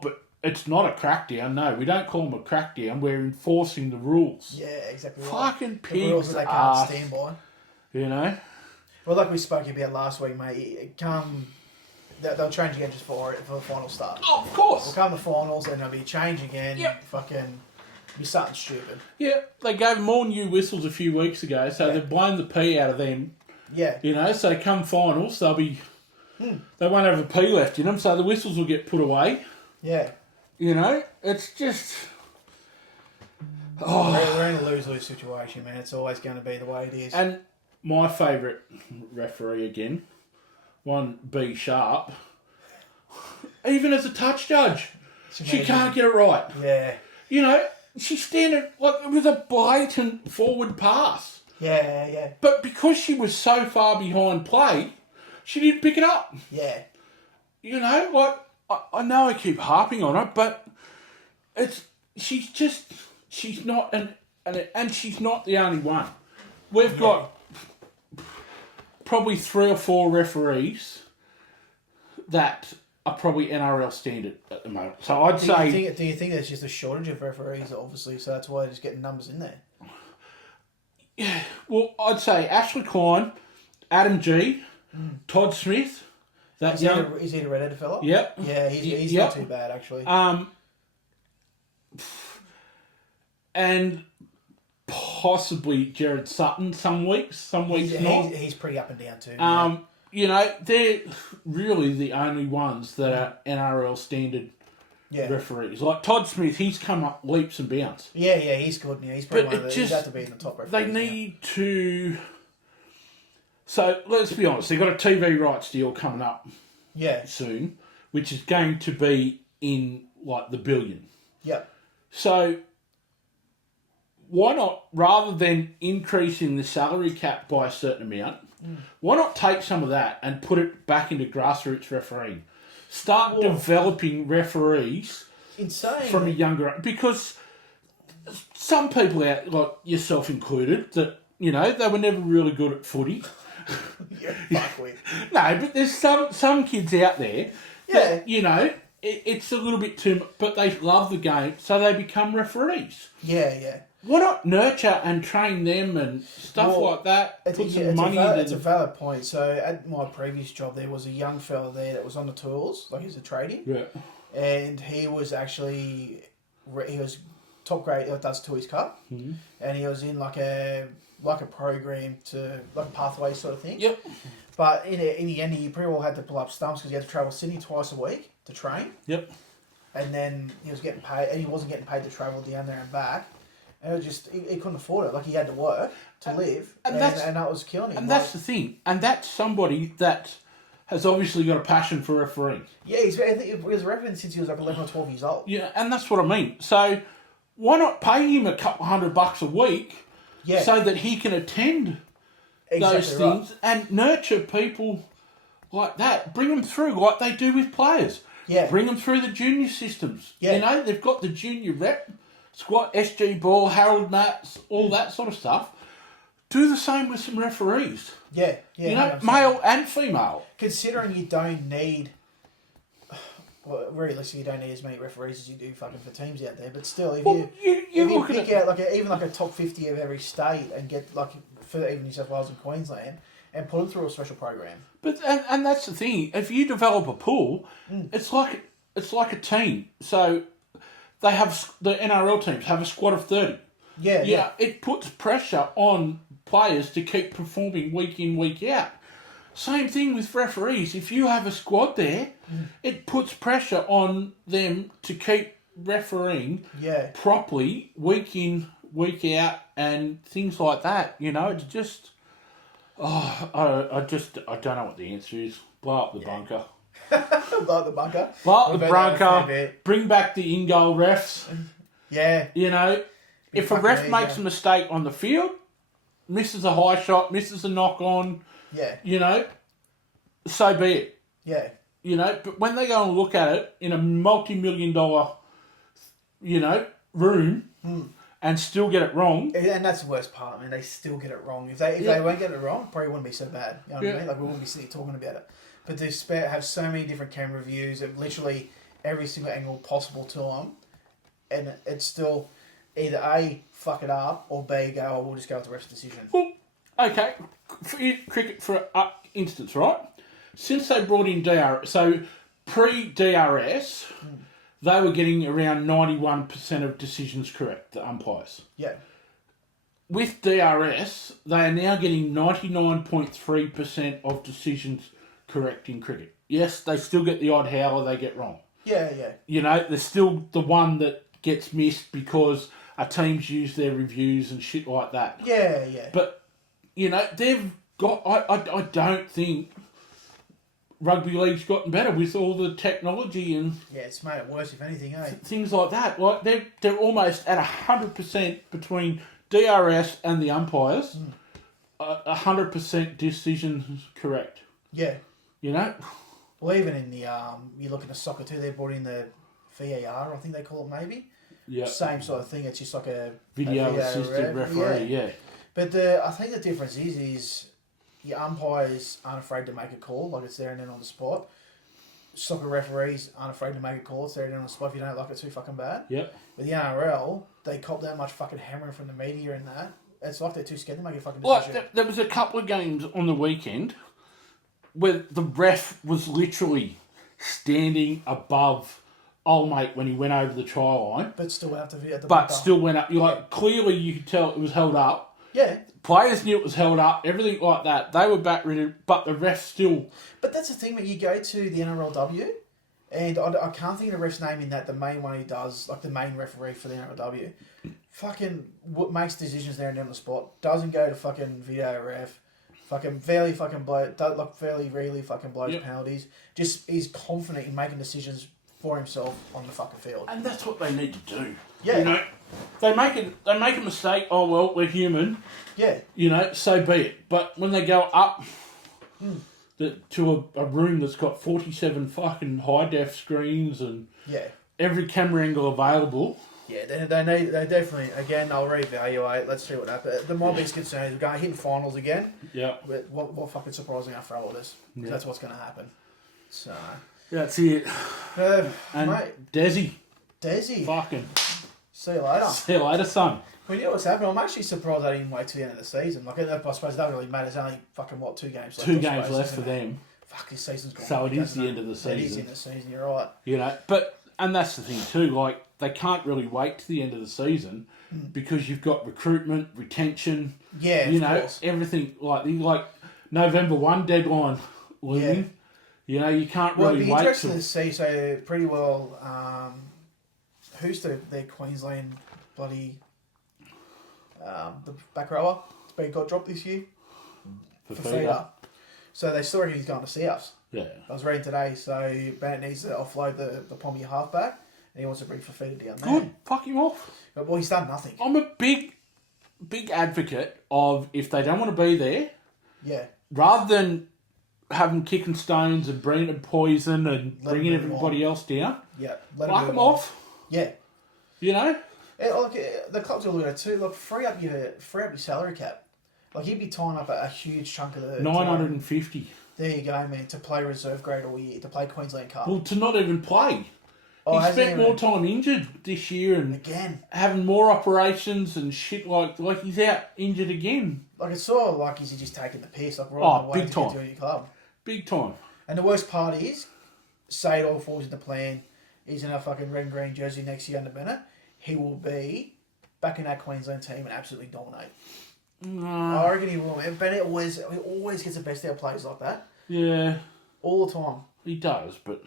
but it's not a crackdown. No, we don't call them a crackdown. We're enforcing the rules. Yeah, exactly. Fucking pigs. The rules that they can't stand by. You know. Well, like we spoke about last week, mate. They'll change again just for the final start. Oh, of course. We'll come the finals and there'll be a change again. Yep. Fucking be something stupid. Yeah, they gave them all new whistles a few weeks ago, so they've blown the P out of them. Yeah. You know, so come finals, they'll be... They won't have a P left in them, so the whistles will get put away. Yeah. You know, it's just... We're in a lose-lose situation, man. It's always going to be the way it is. And my favourite referee again, one B Sharp, even as a touch judge, she can't get it right. Yeah. You know, she's standing like with a blatant forward pass. Yeah. But because she was so far behind play, she didn't pick it up. Yeah. You know, like, I know I keep harping on her, but she's not, and she's not the only one. We've got probably 3 or 4 referees that are probably NRL standard at the moment. So I'd say... Do you think there's just a shortage of referees, obviously, so that's why they're just getting numbers in there? Yeah, well, I'd say Ashley Klein, Adam G, Todd Smith. Is he the redheaded fella? Yep. Yeah, he's not too bad, actually. And possibly Jared Sutton some weeks not. He's pretty up and down too. You know, they're really the only ones that are NRL standard referees. Like Todd Smith, he's come up leaps and bounds. Yeah, he's good. Yeah, he's probably he's had to be in the top referees. They need to... So, let's be honest, they've got a TV rights deal coming up soon, which is going to be in, like, the billion. Yep. So, why not, rather than increasing the salary cap by a certain amount, why not take some of that and put it back into grassroots refereeing? Start developing referees from a younger... Because some people out, like yourself included, that, you know, they were never really good at footy. No, but there's some kids out there that, you know, it's a little bit too much, but they love the game, so they become referees. Yeah. Why not nurture and train them and stuff like that? Put some money into It's a valid point. So at my previous job, there was a young fella there that was on the tools, like he was a tradie. Yeah. And he was top grade, does Toys Cup. Mm-hmm. And he was in like a program to, like a pathway sort of thing. Yep. But in the end, he pretty well had to pull up stumps because he had to travel Sydney twice a week to train. Yep. And then he was getting paid, and he wasn't getting paid to travel down there and back. And it was just, he couldn't afford it. Like, he had to work to live, and that was killing him. And that's the thing. And that's somebody that has obviously got a passion for refereeing. Yeah, I think he was refereeing since he was like 11 or 12 years old. Yeah, and that's what I mean. So, why not pay him a couple $100 a week so that he can attend those things and nurture people like that? Bring them through like they do with players. Yeah. Bring them through the junior systems. Yeah. You know, they've got the junior rep, squat, SG Ball, Harold Mats, all that sort of stuff. Do the same with some referees. Yeah. You know, 100%. Male and female. Considering you don't need... Well, realistically, you don't need as many referees as you do fucking for teams out there. But still, if you pick out even a top 50 of every state and get like for even New South Wales and Queensland and put them through a special program. But and that's the thing. If you develop a pool, it's like a team. So they have the NRL teams have a squad of 30. Yeah. It puts pressure on players to keep performing week in, week out. Same thing with referees. If you have a squad there, it puts pressure on them to keep refereeing properly week in, week out, and things like that. You know, it's just... I don't know what the answer is. Blow up the bunker. Blow up the bunker. Blow up the bunker. Bring back the in-goal refs. Yeah. You know, if a ref makes a mistake on the field, misses a high shot, misses a knock-on, you know, so be it. Yeah. You know, but when they go and look at it in a multi-million-dollar, you know, room and still get it wrong. And that's the worst part. I mean, they still get it wrong. If they weren't getting it wrong, it probably wouldn't be so bad. You know what I mean? Like, we wouldn't be sitting talking about it. But they have so many different camera views of literally every single angle possible to them. And it's still either A, fuck it up, or B, go, oh, we'll just go with the ref's decision. Well, okay. Cricket, for instance, right? Since they brought in DRS, so pre-DRS, they were getting around 91% of decisions correct, the umpires. Yeah. With DRS, they are now getting 99.3% of decisions correct in cricket. Yes, they still get the odd howler they get wrong. Yeah, yeah. You know, there's still the one that gets missed because a team's used their reviews and shit like that. Yeah, yeah. But, you know, they've got... I don't think rugby league's gotten better with all the technology and... Yeah, it's made it worse, if anything, eh? Things like that. Like, they're almost at 100% between DRS and the umpires. 100% decisions correct. Yeah. You know? Well, even in the... you look at the soccer too, they brought in the VAR, I think they call it maybe. Yeah. Same sort of thing. It's just like a video assisted referee. Yeah. But I think the difference is your umpires aren't afraid to make a call, like it's there and then on the spot. Soccer referees aren't afraid to make a call, it's there and then on the spot if you don't like it too fucking bad. Yep. With the NRL, they cop that much fucking hammering from the media and that. It's like they're too scared to make a fucking decision. Like, there was a couple of games on the weekend where the ref was literally standing above old mate when he went over the try line. But still out to the But still went up. Clearly you could tell it was held up. Yeah. Players knew it was held up, everything like that. They were back ready, but the ref still... But that's the thing, when you go to the NRLW, and I can't think of the ref's name in that, the main one who does, like the main referee for the NRLW, fucking makes decisions there and then on the spot, doesn't go to fucking video ref, fucking fairly fucking fairly rarely fucking blows penalties, just is confident in making decisions for himself on the fucking field. And that's what they need to do. Yeah. You know, they make a mistake, oh well, we're human. Yeah. You know, so be it. But when they go up to a room that's got 47 fucking high-def screens and every camera angle available... Yeah, they definitely, again, they'll reevaluate, let's see what happens. The my biggest concern is we're going to hit finals again. Yeah. But what fucking surprising after all this. Yeah. That's what's going to happen. So... That's it. And mate, Desi. Fucking. See you later. See you later, son. We knew what's happening. I'm actually surprised they didn't wait till the end of the season. Like, I suppose it doesn't really matter. There's only fucking, 2 games left? 2 games left for them. Fuck, this season's gone. So it is the end of the season. It is the end of the season, you're right. You know, but, and that's the thing too, like, they can't really wait to the end of the season because you've got recruitment, retention. Yeah, you of know, course. everything, like November 1 deadline looming. Yeah. You know, you can't really wait. Well, it'd be interesting to see, so pretty well, who's their Queensland bloody, the back rower? It's been got dropped this year. Fafita. So they still reckon he's going to see us. Yeah. I was reading today, so Bennett needs to offload the Pommy halfback, and he wants to bring Fafita down there. Good, fuck him off. But, well, he's done nothing. I'm a big advocate of, if they don't want to be there, rather than have them kicking stones and bringing poison and bringing everybody else down. Yeah. Fuck them off. Yeah. You know? The clubs are looking at it too. Look, free up your salary cap. Like, he'd be tying up a huge chunk of the... 950. There you go, man. To play reserve grade all year. To play Queensland Cup. Well, to not even play. He spent more time injured this year and... Again. Having more operations and shit like he's out injured again. Like, it's sort of like, is he just taking the piss? Like, big time. To your club. Big time. And the worst part is, say it all falls into plan, he's in a fucking red and green jersey next year under Bennett, he will be back in that Queensland team and absolutely dominate. I reckon he will. And Bennett always gets the best out of players like that. Yeah. All the time. He does, but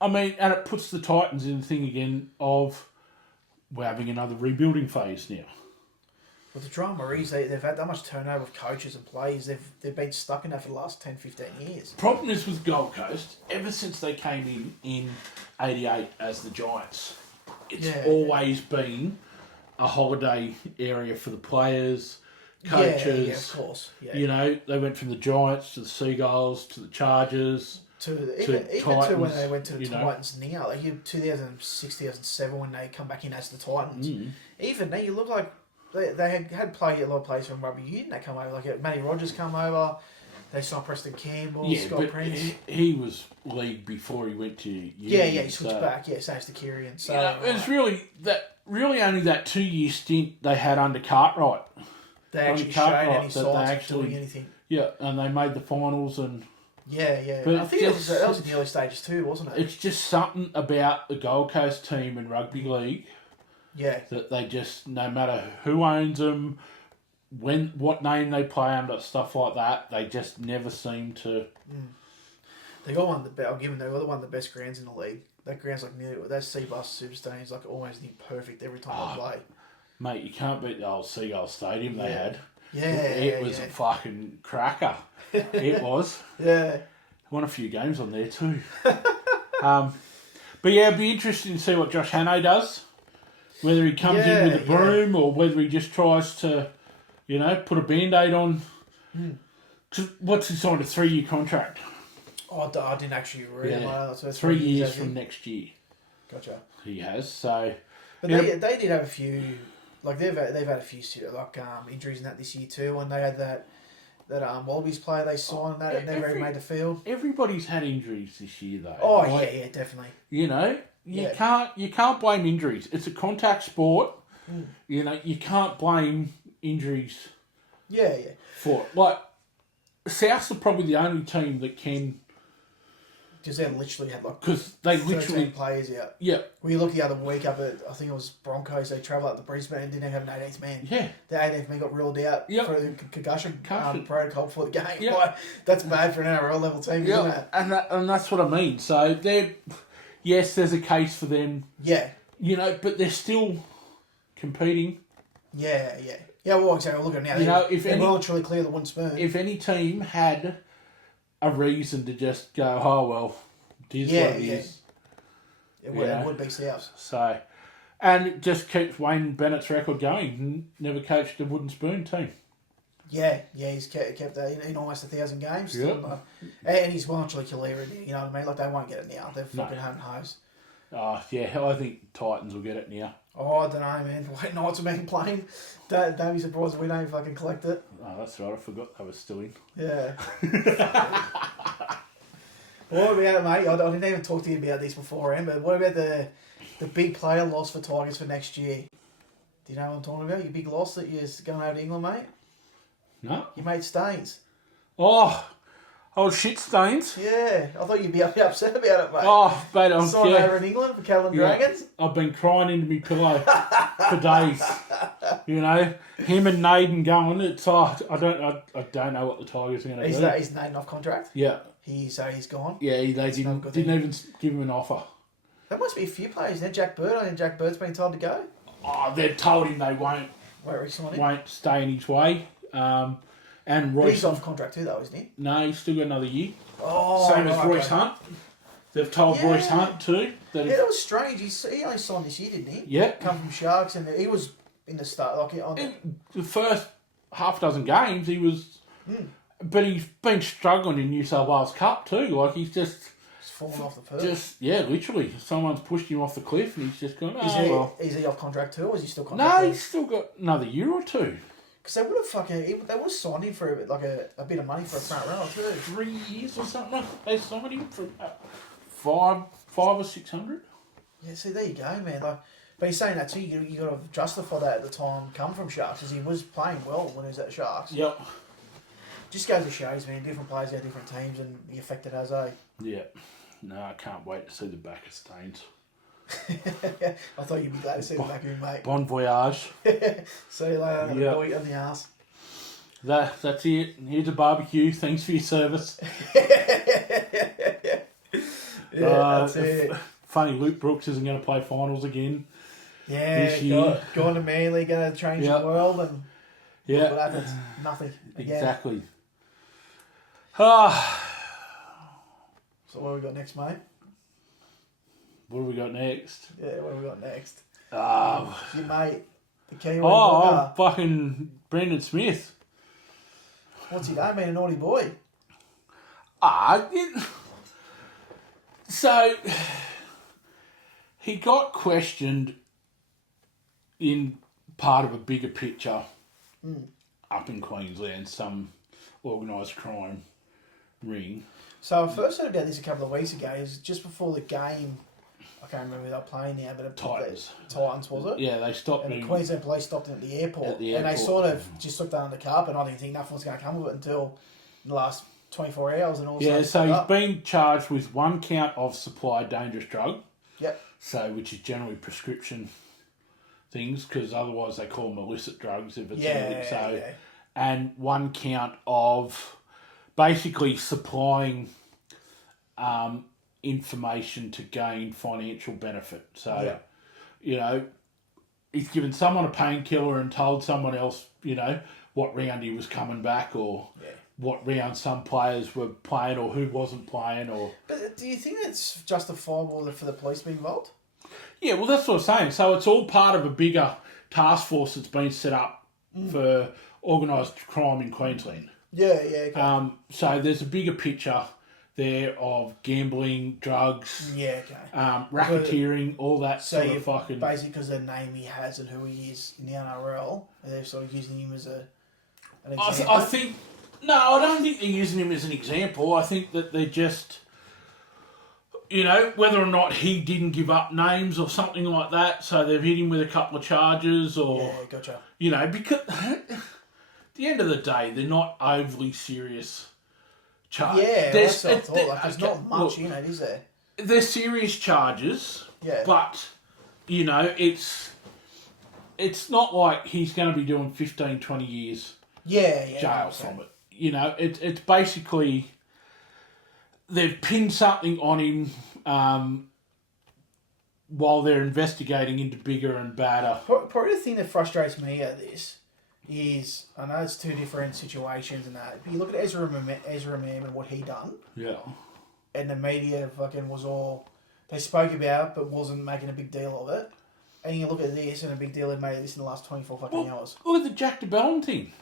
I mean, and it puts the Titans in the thing again of we're having another rebuilding phase now. With the drama is they've had that much turnover of coaches and players. They've been stuck in that for the last 10, 15 years. Problem is with Gold Coast, ever since they came in 88 as the Giants, it's always been a holiday area for the players, coaches. Yeah, of course. Yeah. You know, they went from the Giants to the Seagulls to the Chargers. Even to when they went to the Titans now, like 2006, 2007 when they come back in as the Titans. Even now, you look like they had a lot of players from rugby union that come over. Like Matty Rogers come over. They signed Preston Campbell, Scott Prince. He was league before he went to union. Yeah, he switched back. Yeah, same as the Kirian. So it was really only that 2-year stint they had under Cartwright. They actually showed any signs of doing anything. Yeah, and they made the finals and. Yeah. But I think that was in the early stages too, wasn't it? It's just something about the Gold Coast team in rugby league. Yeah. That they just, no matter who owns them, what name they play under, stuff like that, they just never seem to. They got one. I'll give them. They got one of the best grounds in the league. That ground's like nearly that Seabus Superstadium is like almost near perfect every time they play. Mate, you can't beat the old Seagull Stadium they had. Yeah, it was a fucking cracker. It was. Yeah. Won a few games on there too. But yeah, it'd be interesting to see what Josh Hannay does. Whether he comes in with a broom or whether he just tries to, put a Band-Aid on. What's he signed, a 3-year contract? Oh, I didn't actually read it. So 3 years from next year. Gotcha. He has, so... But they did have a few... Like, they've had a few injuries in that this year too, and they had that Wallabies player they signed that never even made the field. Everybody's had injuries this year though. Oh, yeah, definitely. You can't blame injuries. It's a contact sport. You can't blame injuries. Yeah. For it. Like, Souths are probably the only team that can. Because they literally had because they literally players out. Yeah. We looked the other week up at, I think it was Broncos. They travelled up to Brisbane and didn't have an 18th man. Yeah. The 18th man got ruled out for the concussion protocol before the game. Yep. Like, that's bad for an NRL level team, isn't it? And that's what I mean. So yes, there's a case for them. Yeah. But they're still competing. Yeah. Yeah, well, exactly. Look at it now. They're well and truly clear the wooden spoon. If any team had a reason to just go, oh, well, it is what it is. It would be South. So, and it just keeps Wayne Bennett's record going. Never coached a wooden spoon team. Yeah, he's kept that in almost 1,000 games. Yep. And he's well and truly clear, you know what I mean? Like, they won't get it now. They're fucking home and hose. Oh, yeah, I think Titans will get it now. Oh, I don't know, man. Wait, Knights have been playing. Don't be surprised if we don't fucking collect it. Oh, that's right. I forgot they were still in. Yeah. What about it, mate? I didn't even talk to you about this beforehand, but what about the big player loss for Tigers for next year? Do you know what I'm talking about? Your big loss that you're going over to England, mate? No. Your mate Staines. Oh, shit Staines. Yeah, I thought you'd be upset about it, mate. Oh, mate, I'm over in England for Callan Dragons. I've been crying into my pillow for days. Him and Naden going. It's I don't know what the Tigers are going to do. He's Naden off contract. Yeah. He's gone. Yeah, they didn't even give him an offer. There must be a few players there. Jack Bird. I think Jack Bird's been told to go. Oh, they've told him they won't stay in his way. And Royce, he's off contract too, though, isn't he? No, he's still got another year. Oh, same as Royce Hunt. They've told Royce Hunt too. That was strange. He only signed this year, didn't he? Yeah. Come from Sharks, and he was in the start. The first half dozen games, he was. But he's been struggling in New South Wales Cup too. Like he's just fallen off the perch. Literally. Someone's pushed him off the cliff, and he's just gone. Is he off contract too, or is he still contract? No, he's still got another year or two. Because they would have signed him for a bit of money for a front row too. 3 years or something. They signed him for five or 600. Yeah, see, there you go, man. But he's saying that too. You got to justify that at the time. Come from Sharks, because he was playing well when he was at Sharks. Yep. Just goes to shows, man. Different players have different teams, and the effect it has, eh? Yeah. No, I can't wait to see the back of Staines. I thought you'd be glad to see the back of him, mate. Bon voyage. See you later. On the arse. That's it. Here's a barbecue. Thanks for your service. That's it. Funny, Luke Brooks isn't going to play finals again. Yeah, this year. going to Manly, going to change the world, and what happens? Nothing. Again. Exactly. So what have we got next, mate? What have we got next? Yeah, what have we got next? Your mate, the Kiwi. Fucking Brandon Smith. What's he done? Been a naughty boy. So he got questioned in part of a bigger picture up in Queensland, some organised crime ring. So I first heard about this a couple of weeks ago. It was just before the game. I can't remember who they're playing now, but Titans, was it? Yeah, they stopped. And the Queensland police stopped him at the airport. And they sort of just took that under the carpet. I didn't think nothing was going to come of it until the last 24 hours and all. Yeah, so he's been charged with one count of supply dangerous drug. Yep. So, which is generally prescription things, because otherwise they call them illicit drugs if it's anything. So, and one count of basically supplying information to gain financial benefit. So, he's given someone a painkiller and told someone else, what round he was coming back or what round some players were playing or who wasn't playing. But do you think it's justifiable for the police to be involved? Yeah, well, that's what I'm saying. So it's all part of a bigger task force that's been set up for organised crime in Queensland. Yeah. Okay. So there's a bigger picture there of gambling, drugs, racketeering, all that sort of fucking... Basically because the name he has and who he is in the NRL, they're sort of using him as an example. I think... No, I don't think they're using him as an example. I think that they're just... whether or not he didn't give up names or something like that, so they've hit him with a couple of charges or... Yeah, gotcha. Because at the end of the day, they're not overly serious charges. Yeah, that's what I thought. There's not much in it, is there? They're serious charges, but, it's not like he's going to be doing 15, 20 years jail from it. It's basically... They've pinned something on him while they're investigating into bigger and badder. Probably the thing that frustrates me out of this is, I know it's two different situations and that, but you look at Ezra Mam and what he done. Yeah. And the media fucking was all, they spoke about but wasn't making a big deal of it. And you look at this and a big deal they made of this in the last 24 fucking hours. Look at the Jack DeBellin thing.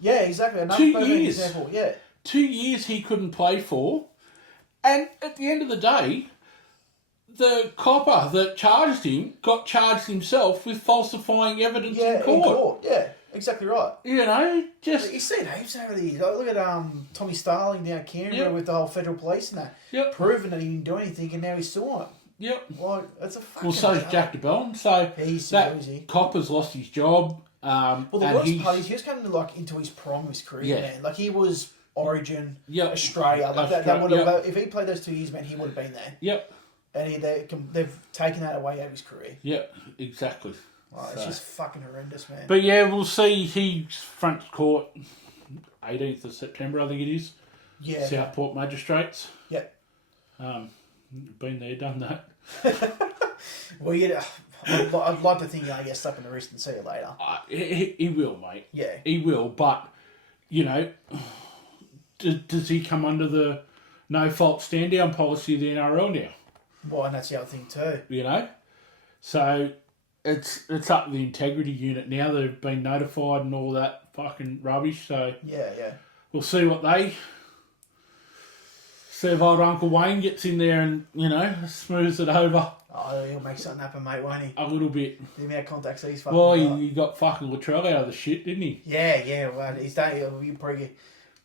Yeah, exactly. Another 2 years. Example. Yeah. 2 years he couldn't play for. And at the end of the day, the copper that charged him got charged himself with falsifying evidence in court. Yeah, exactly right. Just... You see it heaps over the years. Like, look at Tommy Starling down Canberra with the whole federal police and that. Proving that he didn't do anything and now he's still on it. Yep. Like, that's a fucking... Well, so's Jack DeBellin. So that copper's lost his job. Well, the worst part is he was coming into his prime of his career, man. Like, he was... Origin, Australia. Like that would have, if he played those 2 years, man, he would have been there. Yep. And they've taken that away out of his career. Yep, exactly. It's just fucking horrendous, man. But yeah, we'll see. He's front court 18th of September, I think it is. Yeah. Southport Magistrates. Yep. Been there, done that. Well, I'd like to think I get stuck in the wrist and see you later. He will, mate. Yeah. He will, but, does he come under the no-fault stand-down policy of the NRL now? Well, and that's the other thing too. So it's up to the integrity unit now. They've been notified and all that fucking rubbish. So yeah. We'll see what they... See if old Uncle Wayne gets in there and, smooths it over. Oh, he'll make something happen, mate, won't he? A little bit. The amount of contacts he's fucking he got fucking Latrell out of the shit, didn't he? Yeah. Well, he's done...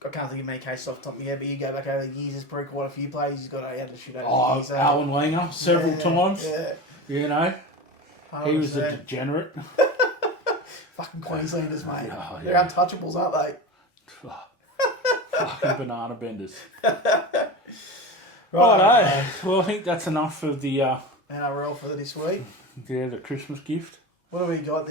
I can't think of many cases off the top of my head, but you go back over the years, there's probably quite a few players he's got out of shit over the years. Alan Langer, several times. Yeah. 100%. He was a degenerate. Fucking Queenslanders, mate. Oh, yeah. They're untouchables, aren't they? Fucking banana benders. Right. Well, I think that's enough of the... NRL for this week. Yeah, the Christmas gift. What do we got?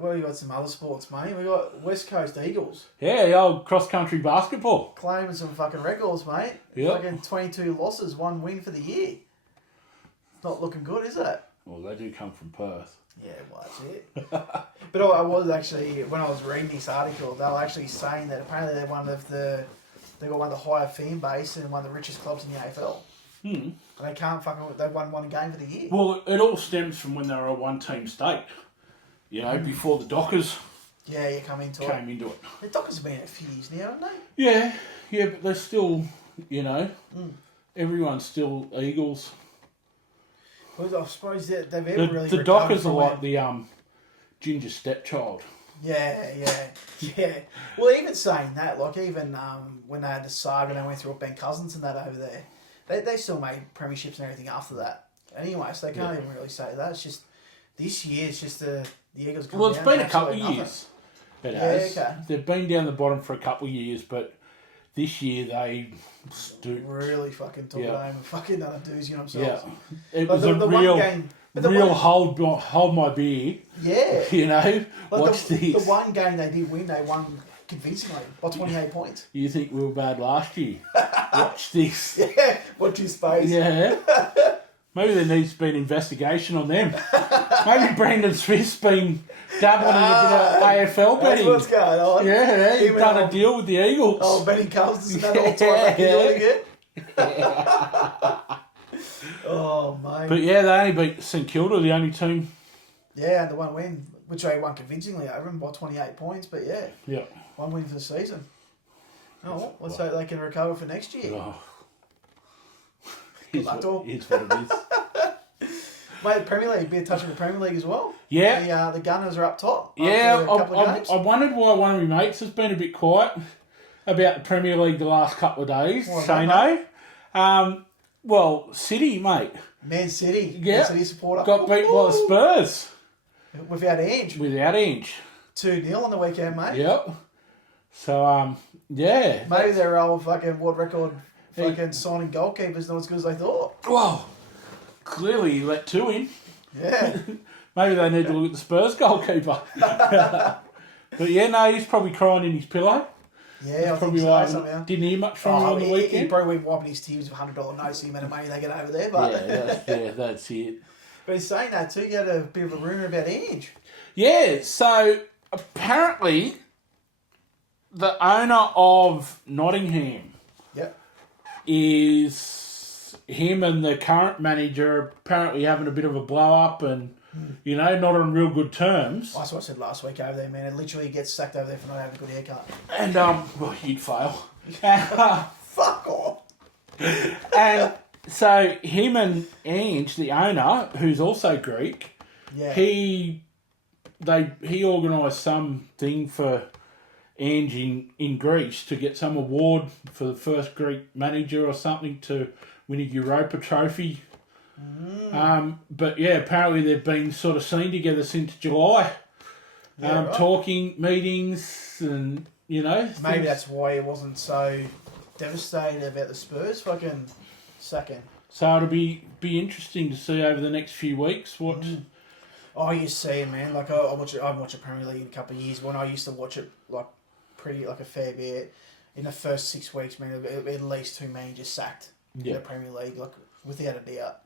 What do we got? Some other sports, mate. We got West Coast Eagles. Yeah, the old cross-country basketball. Claiming some fucking records, mate. Yep. Fucking 22 losses, 1 win for the year. Not looking good, is it? Well, they do come from Perth. Yeah, well, that's it. But I was actually, when I was reading this article, they were actually saying that apparently they got one of the higher fan base and one of the richest clubs in the AFL. And they won one game for the year. Well, it all stems from when they were a one-team state. You know, before the Dockers came into it. The Dockers have been a few years now, haven't they? Yeah, but they're still, you know, everyone's still Eagles. Well, I suppose they've ever really the Dockers are like the ginger stepchild. Yeah. Well, even saying that, like even when they had the saga and they went through with Ben Cousins and that over there, they still made premierships and everything after that. Anyway, so they can't even really say that. It's just this year. It's just the Eagles. Well, it's been a couple of years. It has. Okay. They've been down the bottom for a couple of years, but this year they stooped. Really fucking took it home and fucking done a doozy on themselves. Yeah, it was a real hold my beer. Yeah. You know, like watch this. The one game they did win, they won convincingly by 28 points. You think we were bad last year? Watch this. Yeah, watch your space. Yeah. Maybe there needs to be an investigation on them. Maybe Brandon Smith's been dabbling in a bit of AFL betting. That's what's going on. Yeah, he's done a deal with the Eagles. Oh, Benny Cousins and that all time again. Oh, mate. But yeah, they only beat St Kilda, the only team. Yeah, and the one win, which they won convincingly over them by 28 points, but yeah. One win for the season. Oh, let's hope they can recover for next year. Oh. Good luck to them. Here's what it is. Mate, the Premier League, be a touch of the Premier League as well. Yeah. The Gunners are up top. Yeah, I wondered why one of my mates has been a bit quiet about the Premier League the last couple of days. Shano. Well, City, mate. Man City. Yeah. Man City supporter. Got beat by the Spurs. Without Ange. 2-0 on the weekend, mate. Yep. So, yeah. Maybe their old fucking world record fucking signing goalkeepers not as good as they thought. Well, clearly he let 2 in. Yeah. Maybe they need to look at the Spurs goalkeeper. But yeah, no, he's probably crying in his pillow. Yeah, that's probably why I didn't hear much from him on the weekend. He probably went wiping his tears with $100 notes, the amount of money they get over there. But that's it. But he's saying that too. You had a bit of a rumour about Ange. Yeah, so apparently the owner of Nottingham is him and the current manager apparently having a bit of a blow up and, you know, not on real good terms. That's what I said last week over there, man. It literally gets sacked over there for not having a good haircut. And, well, you'd fail. Fuck off. And so him and Ange, the owner, who's also Greek, he organised something for Ange in Greece to get some award for the first Greek manager or something to win a Europa trophy. But yeah, apparently they've been sort of seen together since July. Talking, meetings, and, you know. Maybe that's why he wasn't so devastated about the Spurs fucking sacking. So it'll be interesting to see over the next few weeks what... Oh, you see, man. Like, I haven't watched a Premier League in a couple of years. When I used to watch it, like, a fair bit, in the first 6 weeks, man, at least 2 managers sacked in the Premier League, like, without a doubt.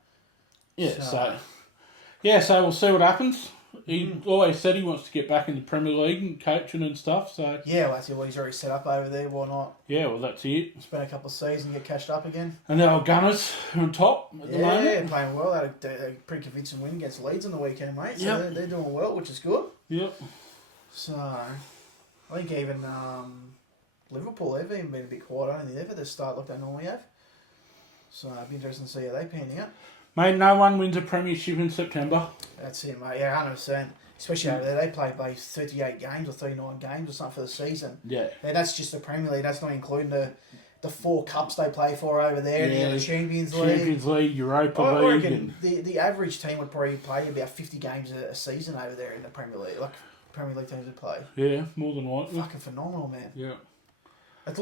Yeah, so we'll see what happens. He always said he wants to get back in the Premier League and coaching and stuff, so... Yeah, well, that's what he's already set up over there, why not? Yeah, well, that's it. Spend a couple of seasons, get cashed up again. And our Gunners are on top at the moment. Yeah, playing well. They had a pretty convincing win against Leeds on the weekend, mate. So they're doing well, which is good. Yep. So, I think even Liverpool, they've even been a bit quiet. I don't think they've had the start like they normally have. So, it'll be interesting to see how they pan out. Mate, no one wins a premiership in September. That's it, mate. Yeah, 100%. Especially over there, they play 38 games or 39 games or something for the season. Yeah. And that's just the Premier League. That's not including the 4 cups they play for over there. Yeah, the Champions League. Champions League, Europa I League. reckon the average team would probably play about 50 games a season over there in the Premier League. Like, Premier League teams would play. Yeah, more than likely. Fucking phenomenal, man. Yeah. It's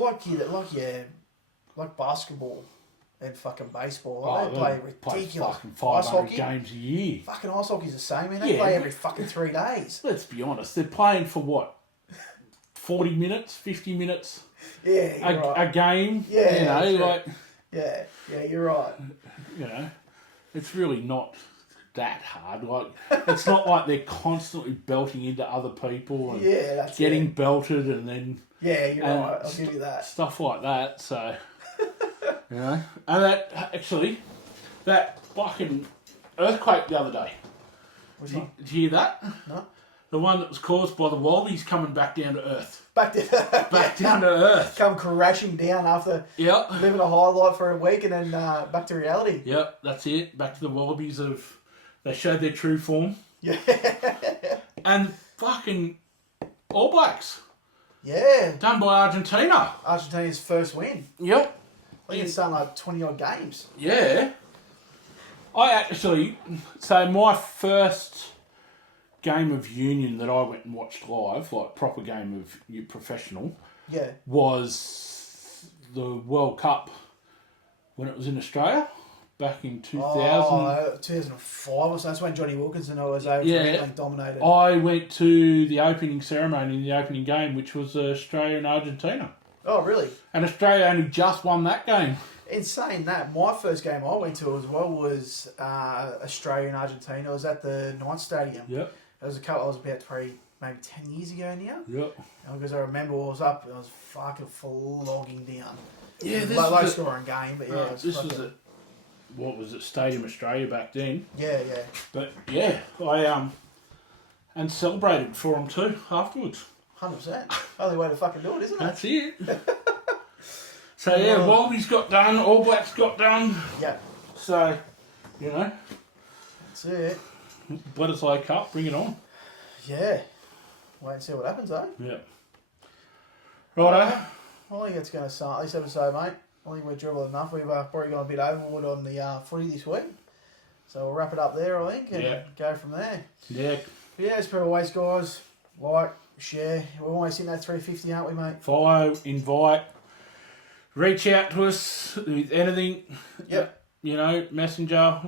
like basketball. than fucking baseball. Oh, They play play ridiculous. fucking Ice 500 hockey, games a year. fucking ice hockey's the same, man. They Yeah, play but- every fucking 3 days. Let's be honest, they're playing for what? 40 minutes, 50 minutes Yeah, you're right. a game. Yeah, you know, true. like, Yeah, you're right. you know, it's really not that hard. Like, it's not like they're constantly belting into other people and Yeah, that's getting it. belted and then Yeah, you're and right. I'll give you that. stuff like that. So, you know, and that fucking earthquake the other day. Which Did one? you hear that? No. The one that was caused by the wallabies coming back down to earth. Back Down to earth. Come crashing down after Yep. living a highlight for a week and then back to reality. Yep, that's it. Back to the wallabies they showed their true form. Yeah. And fucking All Blacks. Yeah. Done by Argentina. Argentina's first win. Yep. I think it's done like 20 odd games. Yeah. So my first game of union that I went and watched live, like proper game of professional, Yeah. was the World Cup when it was in Australia back in 2000. 2005 or so. That's when Johnny Wilkinson was over Yeah. and dominated. I went to the opening ceremony in the opening game, which was Australia and Argentina. Oh, really? And Australia only just won that game. In saying that, my first game I went to as well was Australia and Argentina. I was at the Knight Stadium. Yep. It was I was about maybe 10 years ago now. Yep. Because I remember I was up and I was fucking flogging down. Yeah, this low was scoring game, but yeah. this was at, what was it, Stadium Australia back then. Yeah. But yeah, I and celebrated for them too afterwards. 100%. Only way to fucking do it, isn't it? That's it. So yeah, Wallabies got done, All Blacks got done. Yeah. So, you know, That's it. Bledisloe Cup, bring it on. Yeah. Wait and see what happens, eh? Yeah. Righto. I think it's going to start this episode, mate. I think we're dribbling enough. We've probably gone a bit overboard on the footy this week. So we'll wrap it up there, I think, and go from there. Yeah. But yeah, as per always, guys, like, share. We're always hitting that 350, aren't we, mate? Follow, invite, reach out to us with anything. Yep. You know, messenger.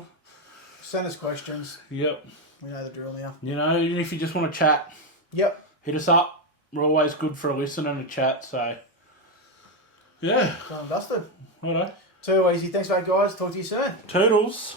Send us questions. Yep. We know the drill now. You know, even if you just want to chat, Yep. hit us up. We're always good for a listen and a chat, so yeah. Done and dusted. Righto. Too easy. Thanks, mate, guys. Talk to you soon. Toodles.